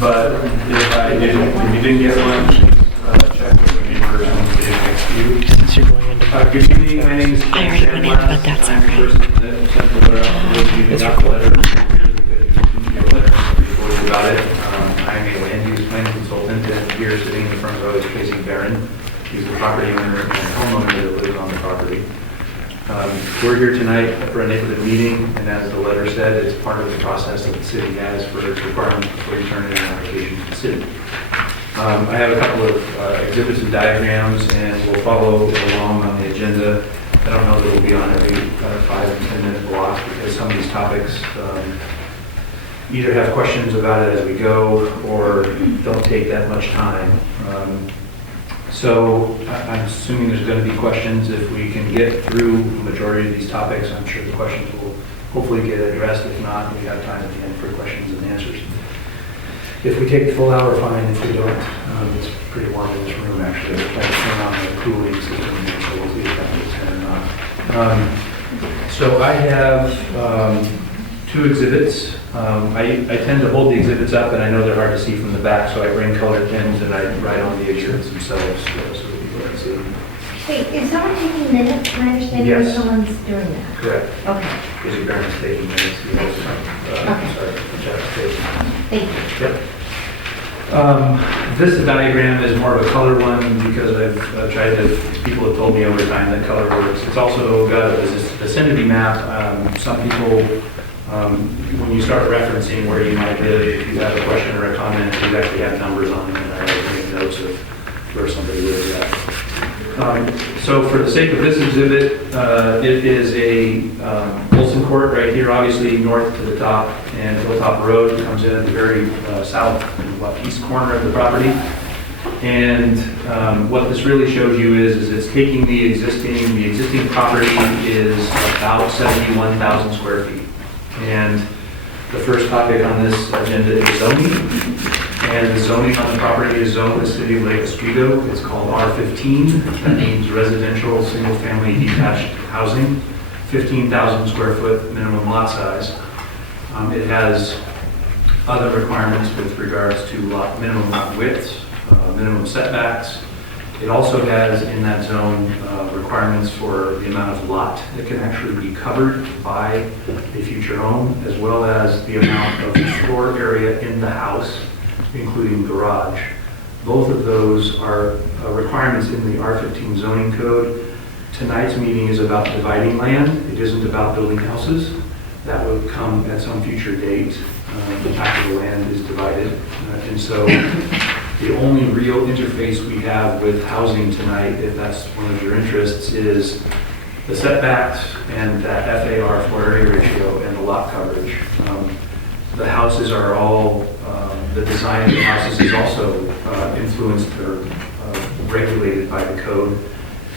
but if you didn't get one, check with your neighbors and sit next to you. Since you're going into Good evening, my name is I already went in, but that's all right. Person that sent the letter out. Those of you that got the letter, because you letter about it. I'm a land use planning consultant, and here sitting in the front row is Tracy Barron. He's the property owner and homeowner that lives on the property. We're here tonight for a neighborhood meeting, and as the letter said, it's part of the process that the city has for its requirements before you turn in an application to the city. I have a couple of exhibits and diagrams, and we'll follow along on the agenda. I don't know that it'll be on every 5 and 10 minute block, because some of these topics either have questions about it as we go or don't take that much time. So I'm assuming there's going to be questions. If we can get through the majority of these topics, I'm sure the questions will hopefully get addressed. If not, we have time at the end for questions and answers. If we take the full hour, fine. If we don't, it's pretty warm in this room actually. We're trying to turn on the cooling system, so we'll see if that gets in or not. So I have 2 exhibits. I tend to hold the exhibits up, and I know they're hard to see from the back, so I bring colored pens and I write on the exhibits themselves so that people can see them. Hey, is someone taking minutes? Can I understand Yes. if someone's doing that? Correct. Okay, Busy Baron's taking minutes. He also, sorry, Jeff's taking. thank you. Yep. This diagram is more of a color one because I've tried to, people have told me over time that color works. It's also got a vicinity map. Some people, when you start referencing where you might live, if you have a question or a comment, you actually have numbers on them, and I make notes of where somebody lives at. So for the sake of this exhibit, it is a Olson Court right here, obviously north to the top, and Hilltop Road comes in at the very southeast corner of the property. And what this really shows you is it's taking the existing property is about 71,000 square feet. And the first topic on this agenda is zoning. And the zoning on the property is zoned in the city of Lake Oswego. It's called R15. That means residential, single-family, detached housing. 15,000 square foot minimum lot size. It has other requirements with regards to minimum lot widths, minimum setbacks. It also has in that zone requirements for the amount of lot that can actually be covered by a future home, as well as the amount of floor area in the house, including garage. Both of those are requirements in the R15 zoning code. Tonight's meeting is about dividing land. It isn't about building houses. That would come at some future date after the land is divided. And so the only real interface we have with housing tonight, if that's one of your interests, is the setbacks and that FAR, floor area ratio, and the lot coverage. The houses are all, the design of the houses is also influenced or regulated by the code.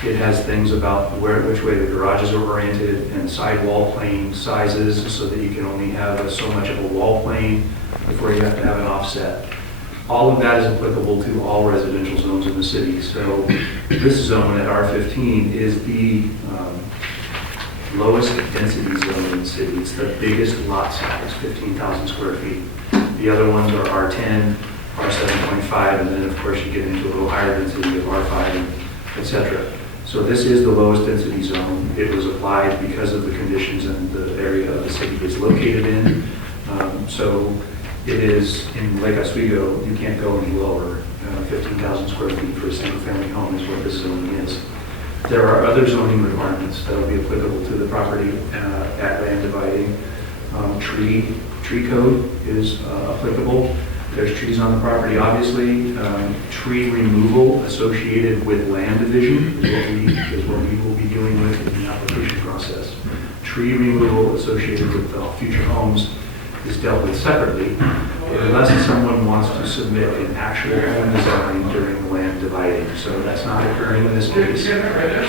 It has things about which way the garages are oriented and side wall plane sizes, so that you can only have so much of a wall plane before you have to have an offset. All of that is applicable to all residential zones in the city. So this zone at R15 is the lowest density zone in the city. It's the biggest lot size, 15,000 square feet. The other ones are R10, R7.5, and then of course you get into a little higher density of R5, etc. So this is the lowest density zone. It was applied because of the conditions and the area of the city it's located in. So it is in Lake Oswego, you can't go any lower. 15,000 square feet for a single family home is what this zoning is. There are other zoning requirements that will be applicable to the property at land dividing. Tree code is applicable. There's trees on the property, obviously. Tree removal associated with land division is what we will be dealing with in the application process. Tree removal associated with future homes is dealt with separately, unless someone wants to submit an actual home design during the land dividing. So that's not occurring in this case.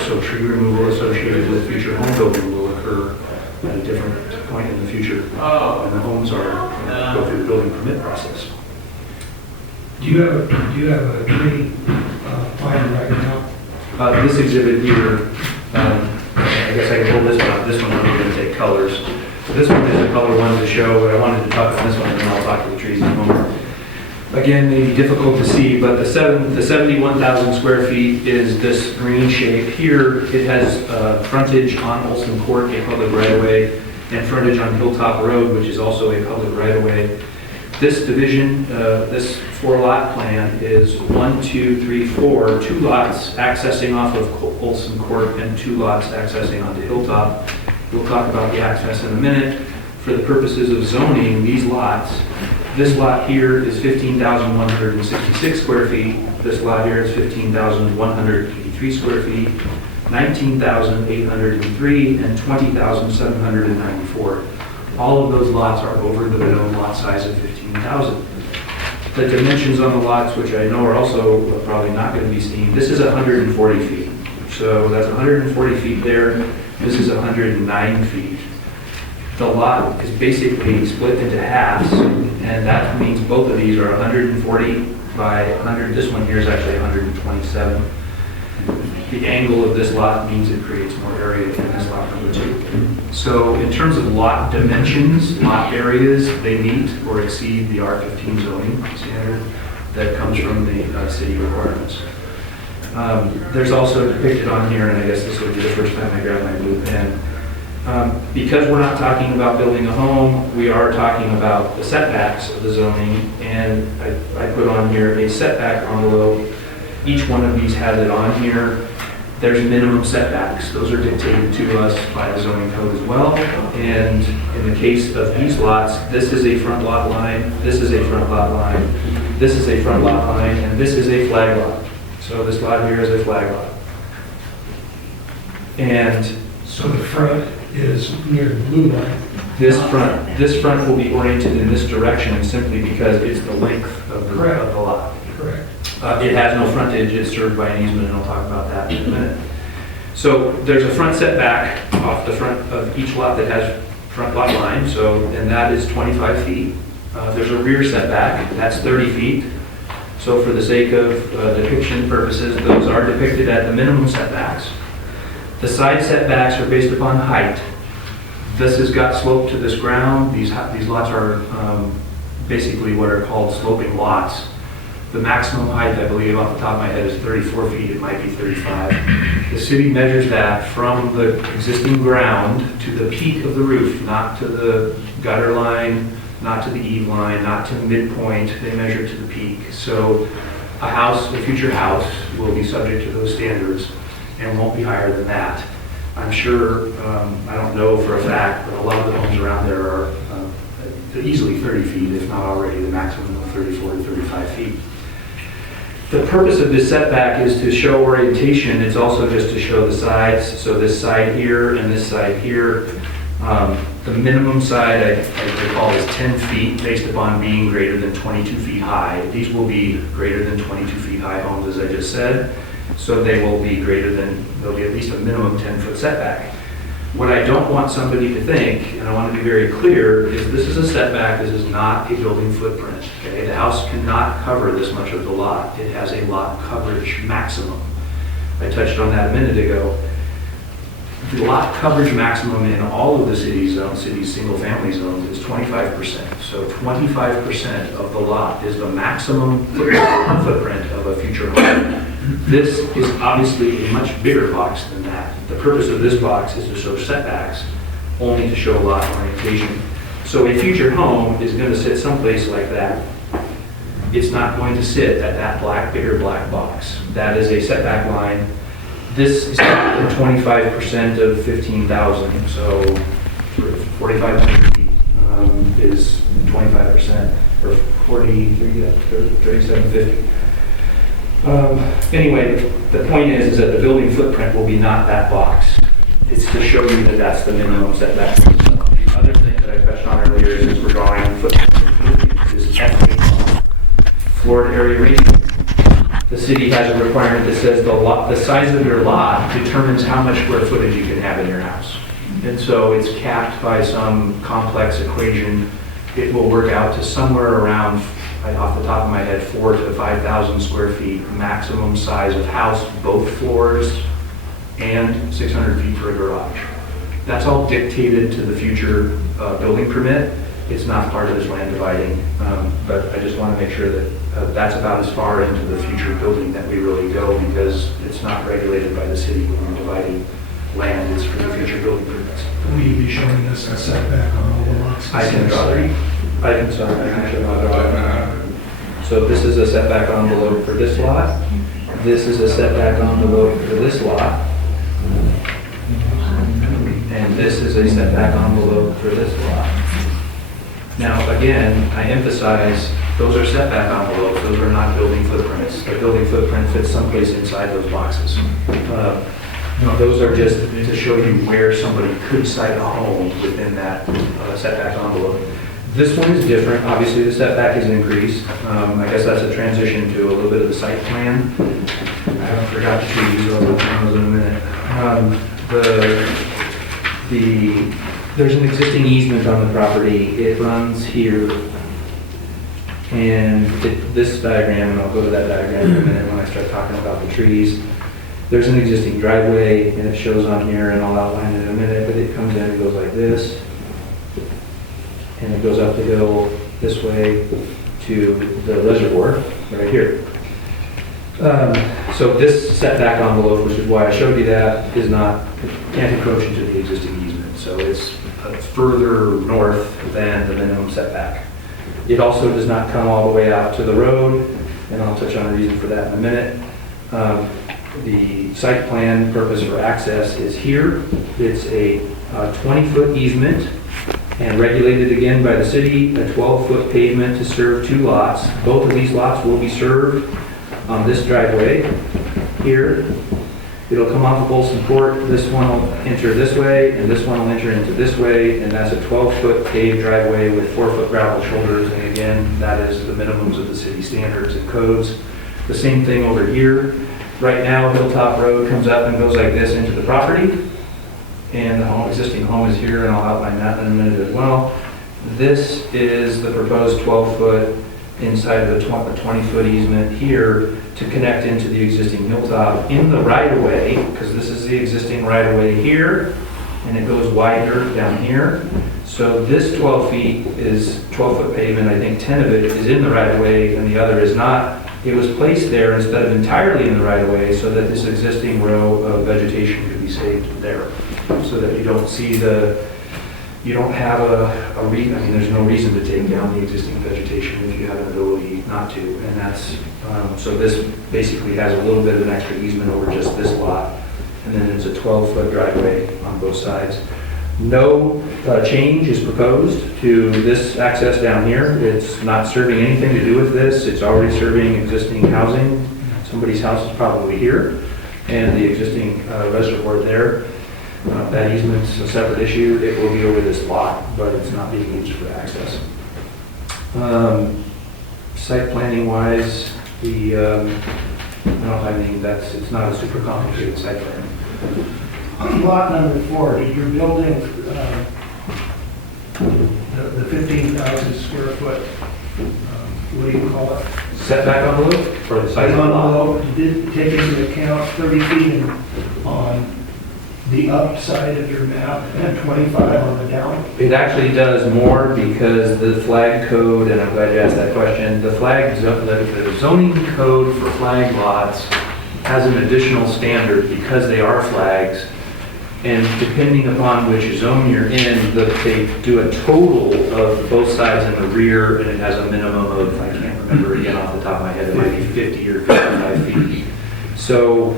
So tree removal associated with future home building will occur at a different point in the future. And the homes are go through the building permit process. Do you have a tree plan right now? This exhibit here, I guess I can pull this one up. This one I'm going to take colors. So this one is a color one to show, but I wanted to talk on this one, and then I'll talk to the trees in a moment. again, may be difficult to see, but the 71,000 square feet is this green shape. Here, it has frontage on Olson Court, a public right-of-way, and frontage on Hilltop Road, which is also a public right-of-way. This division, this 4-lot plan is 1, 2, 3, 4, 2 lots accessing off of Olson Court and 2 lots accessing onto Hilltop. We'll talk about the access in a minute. For the purposes of zoning, these lots, this lot here is 15,166 square feet. This lot here is 15,183 square feet, 19,803, and 20,794. All of those lots are over the minimum lot size of 15,000. The dimensions on the lots, which I know are also probably not going to be seen, this is 140 feet. So that's 140 feet there. This is 109 feet. The lot is basically split into halves, and that means both of these are 140 by 100. This one here is actually 127. The angle of this lot means it creates more area in this lot number 2. So in terms of lot dimensions, lot areas, they meet or exceed the R15 zoning standard that comes from the city requirements. There's also depicted on here, and I guess this will be the first time I grab my blue pen, because we're not talking about building a home, we are talking about the setbacks of the zoning, and I put on here a setback envelope. Each one of these has it on here. There's minimum setbacks. Those are dictated to us by the zoning code as well. And in the case of these lots, this is a front lot line, this is a front lot line, this is a front lot line, and this is a flag lot. So this lot here is a flag lot. And So the front is near the blue line. this front will be oriented in this direction simply because it's the length of the lot. Correct. It has no frontage, it's served by an easement, and I'll talk about that in a minute. So there's a front setback off the front of each lot that has front lot line, and that is 25 feet. There's a rear setback, that's 30 feet. So for the sake of depiction purposes, those are depicted at the minimum setbacks. The side setbacks are based upon height. This has got slope to this ground. These lots are basically what are called sloping lots. The maximum height, I believe off the top of my head, is 34 feet. It might be 35. The city measures that from the existing ground to the peak of the roof, not to the gutter line, not to the eave line, not to the midpoint. They measure to the peak. So a future house will be subject to those standards and won't be higher than that. I'm sure, I don't know for a fact, but a lot of the homes around there are easily 30 feet, if not already the maximum of 34 to 35 feet. The purpose of this setback is to show orientation. It's also just to show the sides. So this side here and this side here. The minimum side, I recall, is 10 feet based upon being greater than 22 feet high. These will be greater than 22 feet high homes, as I just said. So they will be there'll be at least a minimum 10-foot setback. What I don't want somebody to think, and I want to be very clear, is this is a setback, this is not a building footprint. Okay? The house cannot cover this much of the lot. It has a lot coverage maximum. I touched on that a minute ago. The lot coverage maximum in all of the city's single-family zones is 25%. So 25% of the lot is the maximum footprint of a future home. This is obviously a much bigger box than that. The purpose of this box is to show setbacks, only to show lot orientation. So a future home is going to sit someplace like that. It's not going to sit at that bigger black box. That is a setback line. This is 25% of 15,000, so 4,500 feet is 25%, or 3,750. Anyway, the point is that the building footprint will be not that box. It's to show you that that's the minimum setback. The other thing that I touched on earlier is we're drawing footprint is FA, floor area ratio. The city has a requirement that says the size of your lot determines how much square footage you can have in your house. And so it's capped by some complex equation. It will work out to somewhere around, off the top of my head, 4,000 to 5,000 square feet, maximum size of house, both floors, and 600 feet for a garage. That's all dictated to the future building permit. it's not part of this land dividing. But I just want to make sure that that's about as far into the future building that we really go, because it's not regulated by the city when we're dividing land. It's for the future building permits. Will you be showing us a setback on all the lots? I can draw that. I can show that. So this is a setback envelope for this lot. This is a setback envelope for this lot. And this is a setback envelope for this lot. Now, again, I emphasize, those are setback envelopes, those are not building footprints. The building footprint fits someplace inside those boxes. Those are just to show you where somebody could site a home within that setback envelope. This one is different. Obviously, the setback is increased. I guess that's a transition to a little bit of the site plan. I haven't forgot the trees, I'll touch on those in a minute. There's an existing easement on the property. It runs here. And this diagram, and I'll go to that diagram in a minute when I start talking about the trees. There's an existing driveway, and it shows on here, and I'll outline it in a minute, but it comes in and goes like this. And it goes up the hill this way to the reservoir right here. So this setback envelope, which is why I showed you that, can't encroach into the existing easement. So it's further north than the minimum setback. It also does not come all the way out to the road, and I'll touch on the reason for that in a minute. The site plan purpose for access is here. It's a 20-foot easement and regulated again by the city, a 12-foot pavement to serve 2 lots. Both of these lots will be served on this driveway here. It'll come off of Olson Court. This one will enter this way, and this one will enter into this way, and that's a 12-foot paved driveway with 4-foot gravel shoulders. And again, that is the minimums of the city standards and codes. The same thing over here. Right now, Hilltop Road comes up and goes like this into the property. And the existing home is here, and I'll outline that in a minute as well. This is the proposed 12-foot inside of the 20-foot easement here to connect into the existing hilltop in the right-of-way, because this is the existing right-of-way here, and it goes wider down here. So this 12 feet is 12-foot pavement. I think 10 of it is in the right-of-way, and the other is not. It was placed there instead of entirely in the right-of-way so that this existing row of vegetation could be saved there, so that you don't see you don't have there's no reason to take down the existing vegetation if you have an ability not to. And that's, so this basically has a little bit of an extra easement over just this lot. And then it's a 12-foot driveway on both sides. No change is proposed to this access down here. It's not serving anything to do with this. It's already serving existing housing. Somebody's house is probably here, and the existing reservoir there. That easement's a separate issue. It will be over this lot, but it's not being used for access. Site planning wise, it's not a super complicated site plan. On lot number 4, you're building the 15,000 square foot, what do you call it? Setback envelope for the size of the lot? Envelope, did take into account 30 feet on the up side of your map and 25 on the down? It actually does more because the flag code, and I'm glad you asked that question, the zoning code for flag lots has an additional standard because they are flags. And depending upon which zone you're in, they do a total of both sides and the rear, and it has a minimum of, I can't remember again off the top of my head, it might be 50 or 55 feet. So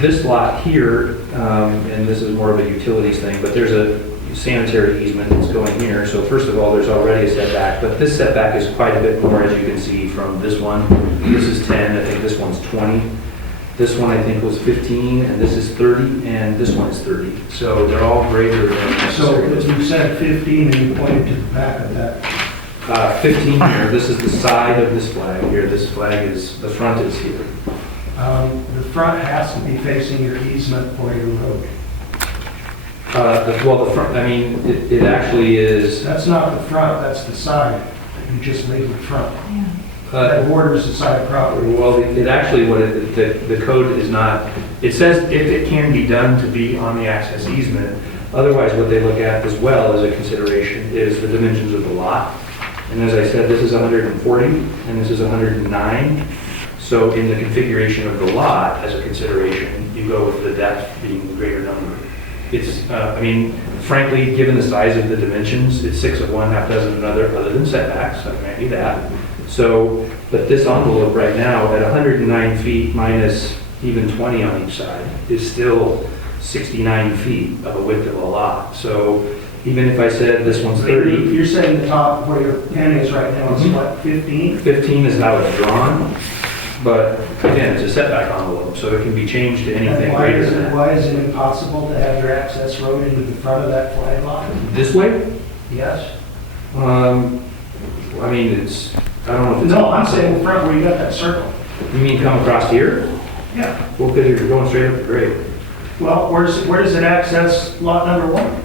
this lot here, and this is more of a utilities thing, but there's a sanitary easement that's going here. So first of all, there's already a setback, but this setback is quite a bit more, as you can see from this one. This is 10, I think this one's 20. This one I think was 15, and this is 30, and this one is 30. So they're all greater than necessary. So you said 15 and you pointed to the back of that. 15 here, this is the side of this flag here. This flag is, the front is here. The front has to be facing your easement or your road. The front, I mean, it actually is. That's not the front, that's the side. You just labeled front. That borders the side property. Well, it actually, the code is not, it says if it can be done to be on the access easement, Otherwise, what they look at as well as a consideration is the dimensions of the lot. And as I said, this is 140 and this is 109. So in the configuration of the lot as a consideration, you go with the depth being the greater number. It's, I mean, frankly, given the size of the dimensions, it's 6 of one, half dozen of another, other than setbacks, I grant you that. So, but this envelope right now at 109 feet minus even 20 on each side is still 69 feet of a width of a lot. So even if I said this one's 30. You're saying the top where your pen is right now is Mhm. what, 15? 15 is how it's drawn, but again, it's a setback envelope, so it can be changed to anything And why greater is than it, that. why is it impossible to have your access road into the front of that flag lot? This way? Yes? I mean, it's, I don't know if it's. No, I'm saying the front where you got that circle. You mean come across here? Yeah. Well, because you're going straight up the grade. Well, where does it access lot number 1?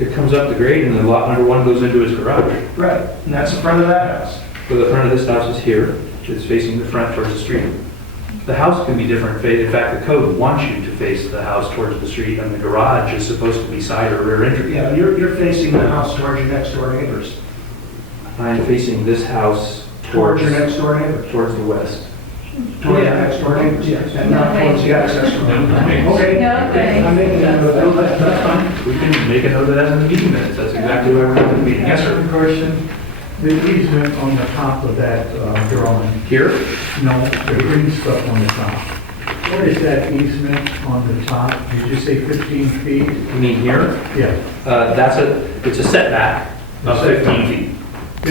It comes up the grade and the lot number 1 goes into its garage. Right, and that's the front of that house. So the front of this house is here, it's facing the front towards the street. The house can be different, in fact, the code wants you to face the house towards the street, and the garage is supposed to be side or rear entry. Yeah, you're facing the house towards your next door neighbors. I'm facing this house Towards your next door neighbors. towards the west. Towards your Yeah. next door neighbors. Yes. And not towards the access road. Okay. No, thanks. I'm making a note of that. That's fine, we can make a note of that in the meeting minutes, that's exactly why we're having the meeting. Yes, sir. Question, the easement on the top of that drawing, Here? no, the green stuff on the top. What is that easement on the top? Did you say 15 feet? You mean here? Yeah. It's a setback of 15 feet.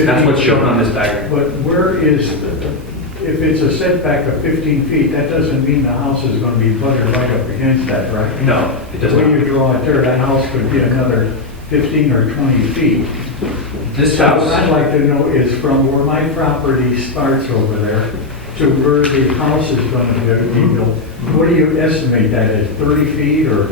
That's what's shown on this diagram. But where is, if it's a setback of 15 feet, that doesn't mean the house is going to be butted right up against that, right? No, it The does way not. you draw it there, that house could be another 15 or 20 feet. This So what I'd house, like to know is from where my property starts over there to where the house is going to be built, what do you estimate that as, 30 feet or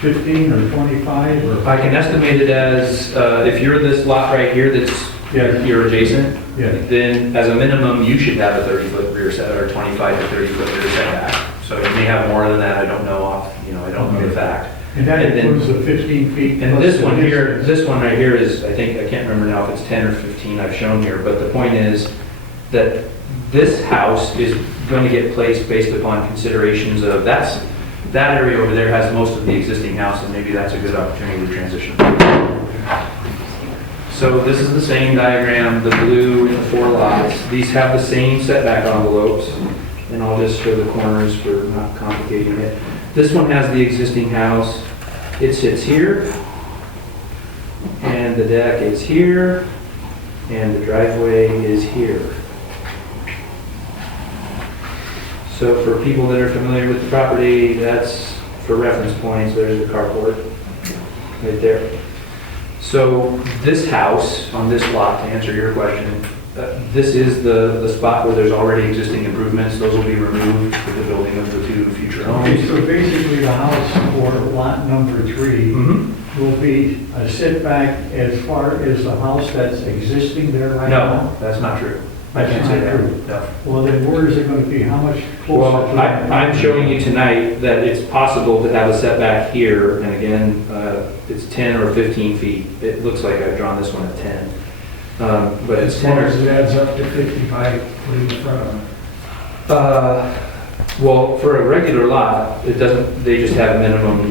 15 or 25 or? I can estimate it as, if you're this lot right here that's, Yeah. you're adjacent, Yeah. then as a minimum, you should have a 30-foot rear set, or 25 to 30-foot rear setback. So you may have more than that, I don't know I don't know the fact. And that And then- includes the 15 feet? And plus this the one here, distance. this one right here is, I think, I can't remember now if it's 10 or 15 I've shown here, but the point is that this house is going to get placed based upon considerations of, that area over there has most of the existing house, and maybe that's a good opportunity to transition. So this is the same diagram, the blue and the 4 lots. These have the same setback envelopes, and I'll just show the corners for not complicating it. This one has the existing house. It sits here, and the deck is here, and the driveway is here. So for people that are familiar with the property, that's for reference points, there's the carport right there. So this house on this lot, to answer your question, this is the spot where there's already existing improvements. Those will be removed for the building of the 2 future Okay, homes. so basically the house for lot number 3 Mhm. will be a setback as far as the house that's existing there right now? No, that's not true. I can't That's say not that. true. No. Well, then where is it going to be? How much closer Well, to that? I'm showing you tonight that it's possible to have a setback here, and again, it's 10 or 15 feet. It looks like I've drawn this one at 10. But it's As 10 far or... as it adds up to 50 by putting the front on it. Well, for a regular lot, it doesn't, they just have minimum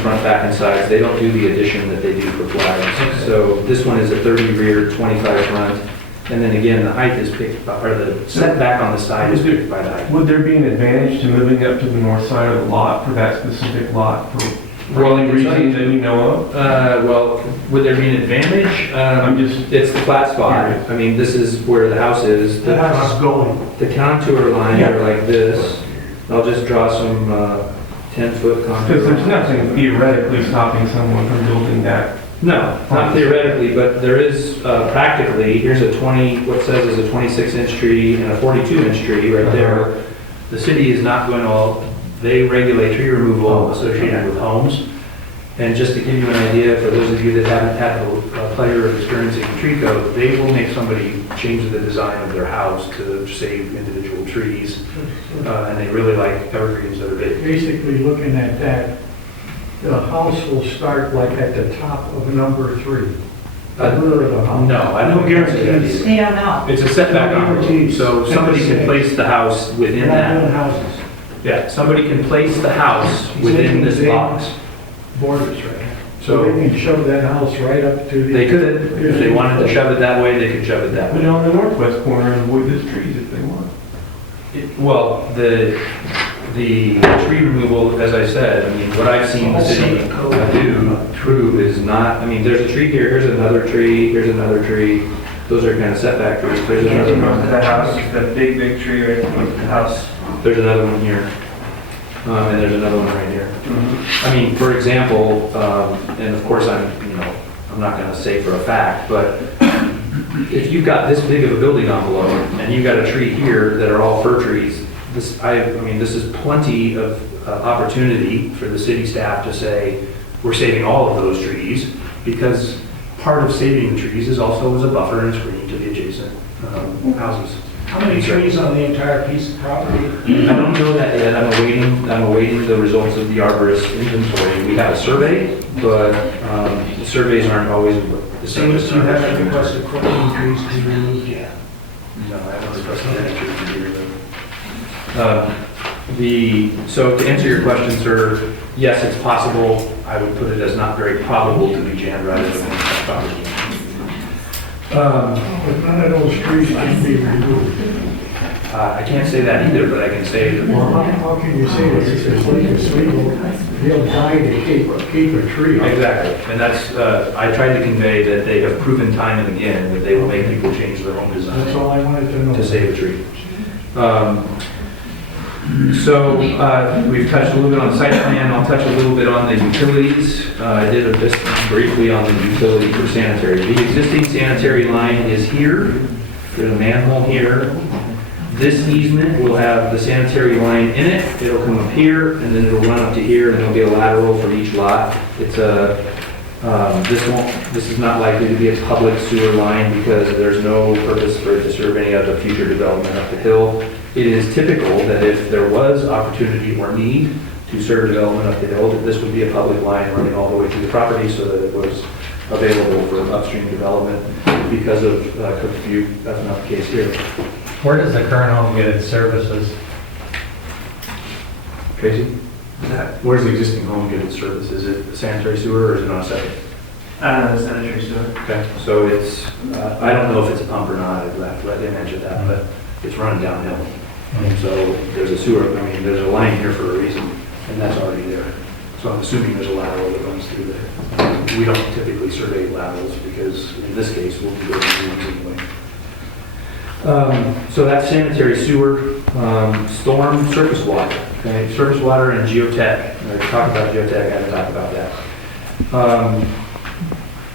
front, back, and sides. They don't do the addition that they do for flags. So this one is a 30 rear, 25 front, and then again, the height is picked, or the setback on the side is picked by the height. Would there be an advantage to moving up to the north side of the lot for that specific lot for Well, any reason that you know of? Well, would there be an advantage? I'm just It's the flat spot. I mean, this is where the house is. The house is going. The contour lines are like this. I'll just draw some 10-foot contour. because there's lines. nothing theoretically stopping someone from building that. No, not theoretically, but there is practically, here's a what says is a 26-inch tree and a 42-inch tree right there. The city is not going to, they regulate tree removal associated with homes. And just to give you an idea, for those of you that haven't had the pleasure of experiencing the tree code, they will make somebody change the design of their house to save individual trees. And they really like evergreens that are big. Basically, looking at that, the house will start like at the top of number 3? The Uh, rear of the house? No, I don't guarantee that either. They don't know. It's a setback No envelope, guarantees. so somebody can place the house We're within not doing that. houses. Yeah, somebody can place the house He's within making this big box. Borders right now. So So they can shove that house right up to the... they could, if they wanted to shove it that way, they could shove it that Put way. it on the northwest corner and avoid those trees if they want. Well, the tree removal, as I said, I mean, what I've seen the city do true is not, I mean, there's a tree here, here's another tree, here's another tree. Those are kind of setback trees. There's another one. The house, the big tree right next to the house. There's another one here. And there's another one right here. I mean, for example, and of course I'm not gonna say for a fact, but if you've got this big of a building envelope and you've got a tree here that are all fir trees, this is plenty of opportunity for the city staff to say, we're saving all of those trees, because part of saving the trees is also as a buffer and screen to the adjacent houses. How many trees on the entire piece of property? I don't know that yet. I'm awaiting the results of the arborist inventory. We have a survey, but the surveys aren't always the same. Seems you haven't requested 14 trees to be removed yet. No, I haven't requested any trees to be removed. So to answer your question, sir, yes, it's possible. I would put it as not very probable to be jammed right into the property. But none of those trees can be removed. I can't say that either, but I can say that. Well, how can you say that? It's legal. They'll die to keep a tree. Exactly, and that's, I tried to convey that they have proven time and again that they will make people change their own design That's all I wanted to know. to save a tree. So we've touched a little bit on the site plan, I'll touch a little bit on the utilities. I did just briefly on the utility for sanitary. The existing sanitary line is here, there's a manhole here. This easement will have the sanitary line in it, it'll come up here, and then it'll run up to here, and there'll be a lateral for each lot. It's this is not likely to be a public sewer line because there's no purpose for it to serve any of the future development up the hill. It is typical that if there was opportunity or need to serve development up the hill, that this would be a public line running all the way through the property so that it was available for upstream development. Because of Cook View, that's not the case here. Where does the current home get its services? Tracy? Where's the existing home get its service? Is it sanitary sewer or is it on a septic? The sanitary sewer. Okay, so it's, I don't know if it's a pump or not, I didn't mention that, but it's running downhill. So there's a sewer, there's a line here for a reason, and that's already there. So I'm assuming there's a lateral that runs through there. We don't typically survey laterals because in this case, we'll be doing ones anyway. So that's sanitary sewer, storm, surface water, okay? Surface water and geotech. I talked about geotech, I haven't talked about that.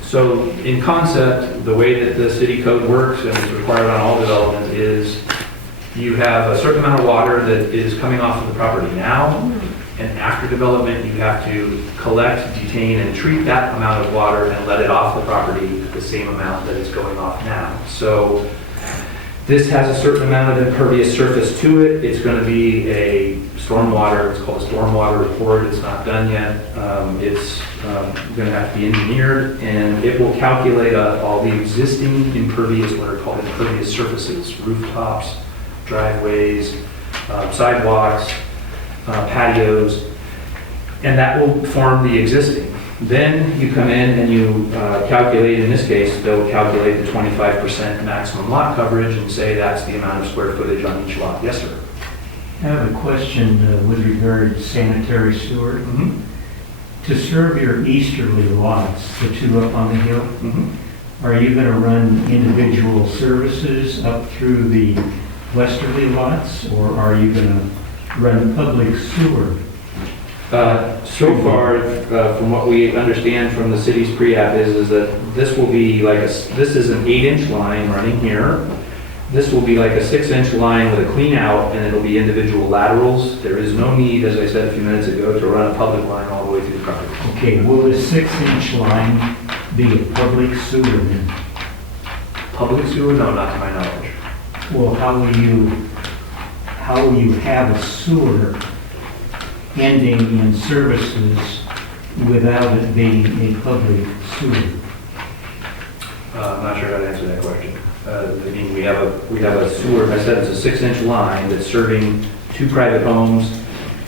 So in concept, the way that the city code works and is required on all development is you have a certain amount of water that is coming off of the property now, and after development, you have to collect, detain, and treat that amount of water and let it off the property at the same amount that it's going off now. So this has a certain amount of impervious surface to it. It's going to be a stormwater, it's called a stormwater report. It's not done yet. It's going to have to be engineered, and it will calculate all the existing impervious, what are called impervious surfaces, rooftops, driveways, sidewalks, patios, and that will form the existing. Then you come in and you calculate, in this case, they'll calculate the 25% maximum lot coverage and say that's the amount of square footage on each lot. Yes, sir? I have a question with regard to sanitary sewer. To serve your easterly lots, the two up on the hill, are you going to run individual services up through the westerly lots, or are you going to run public sewer? So far, from what we understand from the city's pre-app is that this will be like this is an 8-inch line running here. This will be like a 6-inch line with a clean out, and it'll be individual laterals. There is no need, as I said a few minutes ago, to run a public line all the way through the property. Okay, will the 6-inch line be a public sewer then? Public sewer? No, not to my knowledge. Well, how will you have a sewer ending in services without it being a public sewer? I'm not sure how to answer that question. I mean, we have a sewer, I said it's a 6-inch line that's serving 2 private homes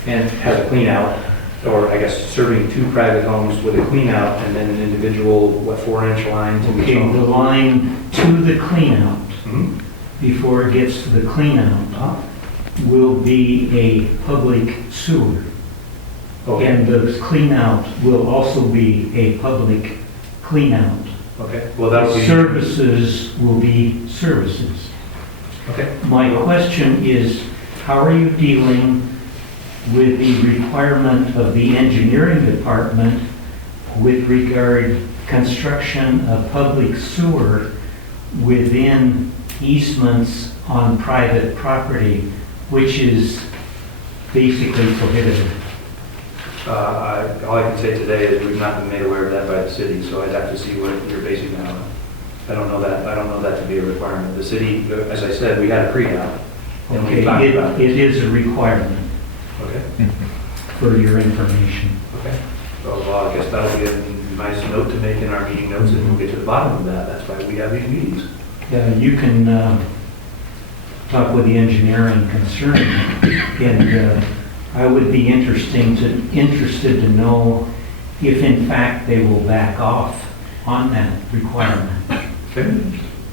and has a clean out, or I guess serving 2 private homes with a clean out, and then an individual, 4-inch line to each Okay, the home. line to the cleanout, Mhm. before it gets to the cleanout, will be a public sewer. Okay, And the cleanout will also be a public cleanout. okay, well, that'll be, Services will be services. okay. My question is, how are you dealing with the requirement of the engineering department with regard construction of public sewer within easements on private property, which is basically prohibited? All I can say today is we've not been made aware of that by the city, so I'd have to see what you're basing that on. I don't know that to be a requirement. The city, as I said, we had a pre-app. And we talked Okay, about it is a requirement Okay, for your information. okay. So, well, I guess that'll be a nice note to make in our meeting notes, and we'll get to the bottom of that. That's why we have these meetings. You can talk with the engineering concern, and I would be interested to know if in fact they will back off on that requirement. Okay.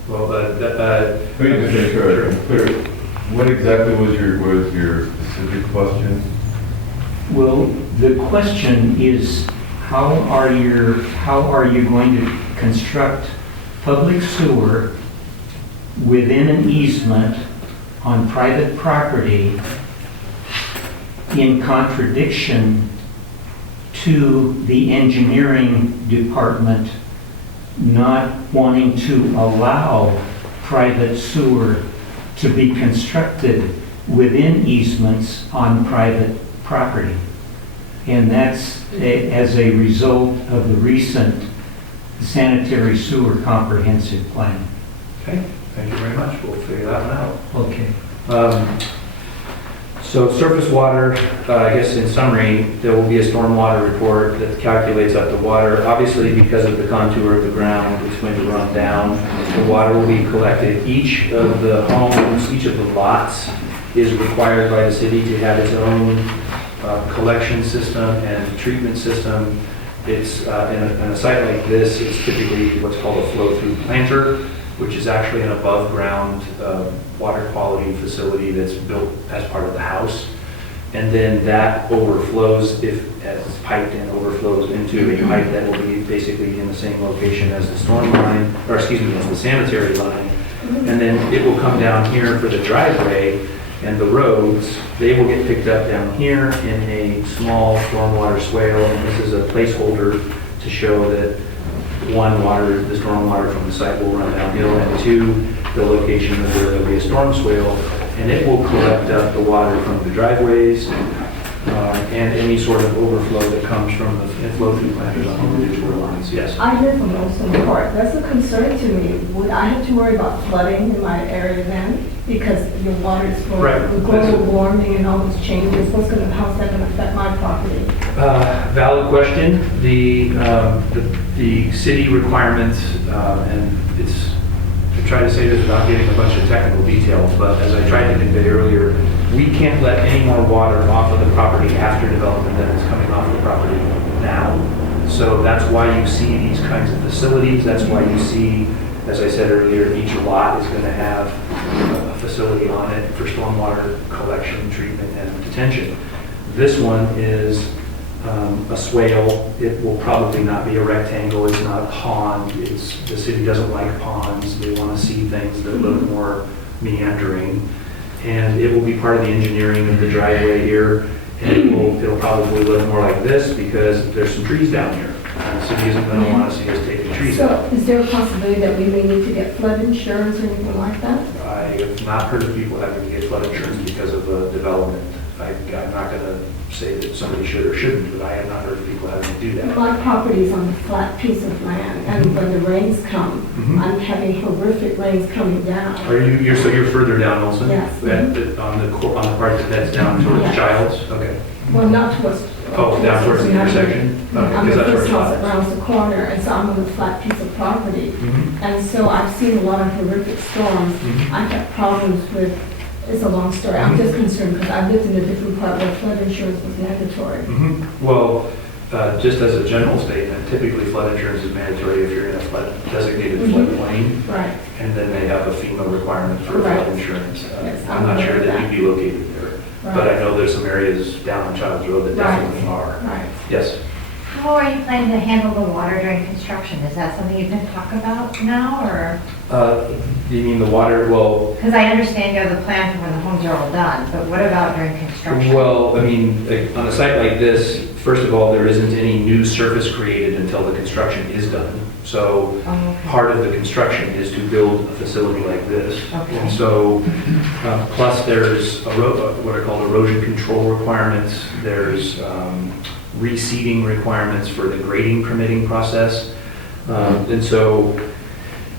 Well, Let me just make sure I'm clear. What exactly was your specific question? Well, the question is, how are you going to construct public sewer within an easement on private property in contradiction to the engineering department not wanting to allow private sewer to be constructed within easements on private property? And that's as a result of the recent sanitary sewer comprehensive plan. okay, thank you very much. We'll figure that one out. Okay. So surface water, I guess in summary, there will be a stormwater report that calculates up the water. Obviously, because of the contour of the ground, it's going to run down. The water will be collected. Each of the homes, each of the lots is required by the city to have its own collection system and treatment system. It's, in a site like this, it's typically what's called a flow-through planter, which is actually an above-ground water quality facility that's built as part of the house. And then that overflows, as it's piped in, overflows into a pipe that will be basically in the same location as the storm line, or excuse me, as the sanitary line. And then it will come down here for the driveway, and the roads, they will get picked up down here in a small stormwater swale. And this is a placeholder to show that one, the storm water from the site will run downhill, and 2, the location of where there'll be a storm swale, and it will collect up the water from the driveways and any sort of overflow that comes from the flow-through planters on individual lines. Yes. I live on Olson Court. That's a concern to me. Would I have to worry about flooding in my area then? Because your water is going, Right. with global warming and all these changes, how's that going to affect my property? Valid question. The city requirements, and it's, to try to say this without getting a bunch of technical details, but as I tried to convey earlier, we can't let any more water off of the property after development than is coming off the property now. So that's why you see these kinds of facilities. That's why you see, as I said earlier, each lot is going to have a facility on it for stormwater collection, treatment, and detention. This one is a swale. It will probably not be a rectangle. It's not a pond. The city doesn't like ponds. They want to see things that look more meandering. And it will be part of the engineering of the driveway here. And it'll probably look more like this because there's some trees down here. And the city isn't going to want to see us taking trees out. So is there a possibility that we may need to get flood insurance or anything like that? I have not heard of people having to get flood insurance because of development. I'm not going to say that somebody should or shouldn't, but I have not heard of people having to do that. My property is on a flat piece of land, and when the rains come, I'm having horrific rains coming down. So you're further down, Olson? Yes. On the part that's down towards Yes. Childs? Okay. Well, not towards, Oh, down towards the intersection? Okay, I'm 'cause the that's where first it's house flat. that rounds the corner, and so I'm on a flat piece of property. Mhm. And so I've seen a lot of horrific storms. Mhm. I've had problems with, it's a long story, I'm just concerned because I lived in a different part where flood insurance was mandatory. Mhm. Well, just as a general statement, typically flood insurance is mandatory if you're in a flood designated Mhm. floodplain, Right, and then they have a FEMA requirement for Correct. flood insurance. Yes, I'm not I'm sure aware of that that. you'd be located there, but right, I know there's some areas down on Childs Road that Right. definitely are. right. Yes. How are you planning to handle the water during construction? Is that something you can talk about now, or? You mean the water, well, Because I understand you have the plan for when the homes are all done, but what about during construction? well, I mean, like, on a site like this, first of all, there isn't any new surface created until the construction is done. So Oh, okay. part of the construction is to build a facility like this. Okay. And so, plus there's what are called erosion control requirements, there's reseeding requirements for the grading permitting process. And so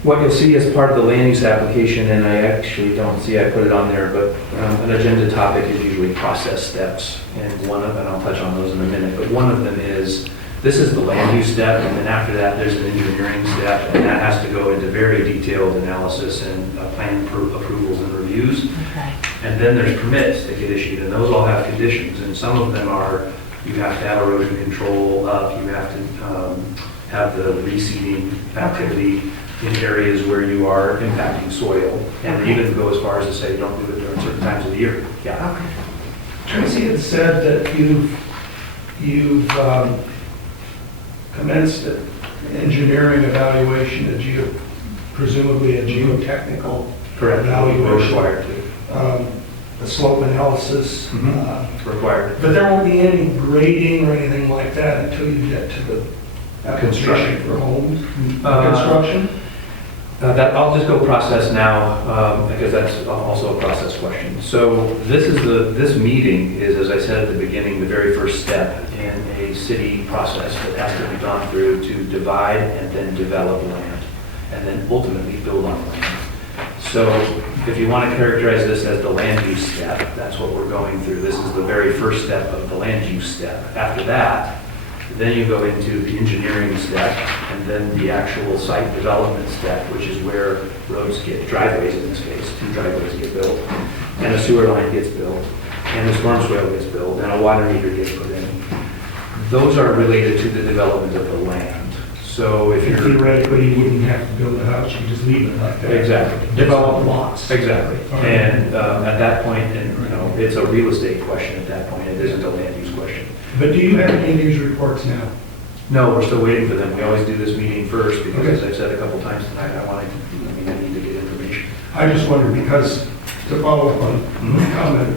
what you'll see as part of the land use application, and I actually don't see, I put it on there, but an agenda topic is usually process steps. And I'll touch on those in a minute, but one of them is, this is the land use step, and then after that, there's an engineering step, and that has to go into very detailed analysis and plan approvals and reviews. Okay. And then there's permits that get issued, and those all have conditions, and some of them are, you have to have erosion control up, you have to have the reseeding activity in areas where you are impacting soil, and they even go as far as to say, don't do it during certain times of the year. Yeah. Okay. Tracy had said that you've commenced an engineering evaluation, presumably a geotechnical Correct. We're evaluation, required to. a slope analysis. Mhm. Required. But there won't be any grading or anything like that until you get to the application Construction. for homes, Uh, construction? That, I'll just go process now, because that's also a process question. So this meeting is, as I said at the beginning, the very first step in a city process that has to be gone through to divide and then develop land, and then ultimately build on land. So if you want to characterize this as the land use step, that's what we're going through. This is the very first step of the land use step. After that, then you go into the engineering step, and then the actual site development step, which is where roads get, driveways in this case, 2 driveways get built, and a sewer line gets built, and a storm swale gets built, and a water meter gets put in. Those are related to the development of the land. So if you're... Theoretically, you wouldn't have to build a house, you just leave it like that. Exactly. Develop lots. Exactly. All right. And at that point, and it's a real estate question at that point, it isn't a land use question. But do you have any of these reports now? No, we're still waiting for them. We always do this meeting first because, Okay. as I've said a couple times tonight, I need to get information. I just wondered because, to follow up on the comment,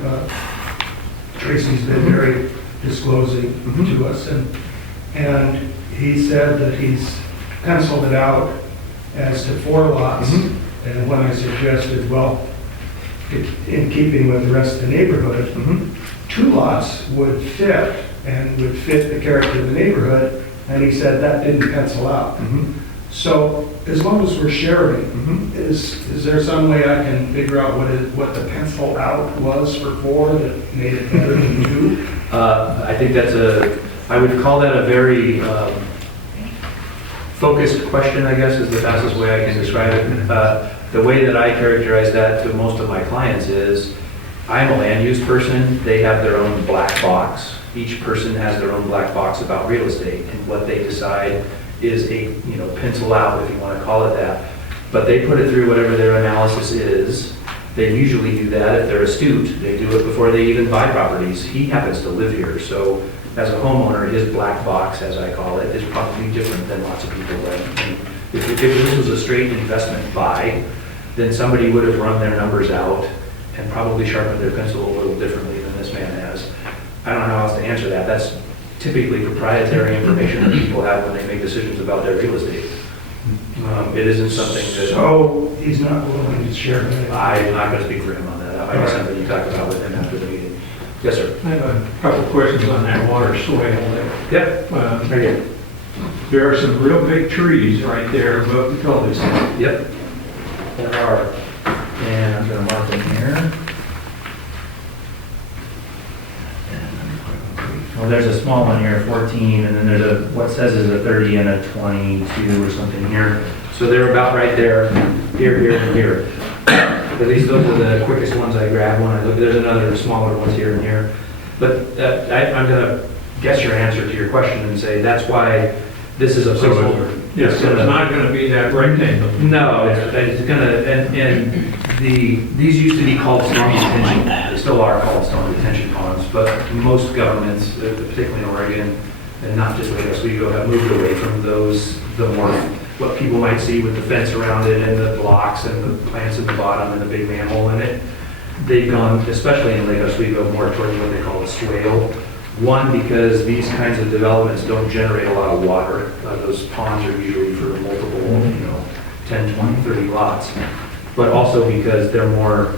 Tracy's been very disclosing Mhm. to us, and he said that he's penciled it out as to 4 lots. Mhm. And when I suggested, well, in keeping with the rest of the neighborhood, 2 lots would fit and would fit the character of the neighborhood, and he said that didn't pencil out. So as long as we're sharing, is there some way I can figure out what the pencil out was for 4 that made it better than 2? I think I would call that a very focused question, I guess, is the fastest way I can describe it. The way that I characterize that to most of my clients is, I'm a land use person, they have their own black box. Each person has their own black box about real estate, and what they decide is a, pencil out, if you want to call it that. But they put it through whatever their analysis is. They usually do that if they're astute. They do it before they even buy properties. He happens to live here, so as a homeowner, his black box, as I call it, is probably different than lots of people. If this was a straight investment buy, then somebody would have run their numbers out and probably sharpened their pencil a little differently than this man has. I don't know how else to answer that. That's typically proprietary information that people have when they make decisions about their real estate. It isn't something that... So he's not willing to share that? I'm not going to speak for him on that. That might be something you talk about with him after the meeting. Yes, sir. I have a couple of questions on that water swale there. Yep. Right here. There are some real big trees right there above the cul-de-sac. Yep. There are. And I'm going to mark them here. Well, there's a small one here, 14, and then there's a, what says is a 30 and a 22 or something here. So they're about right there, here, and here. At least those are the quickest ones I grabbed when I look. There's another smaller ones here and here. But I'm gonna guess your answer to your question and say that's why this is a placeholder. Yes, so it's not gonna be that rectangle. No, it's gonna, and these used to be called storm detention, they still are called storm detention ponds, but most governments, particularly in Oregon, and not just Lake Oswego, have moved away from those, the more, what people might see with the fence around it and the blocks and the plants in the bottom and the big manhole in it. They've gone, especially in Lake Oswego, more towards what they call a swale. One, because these kinds of developments don't generate a lot of water. Those ponds are usually for multiple, 10, 20, 30 lots. But also because they're more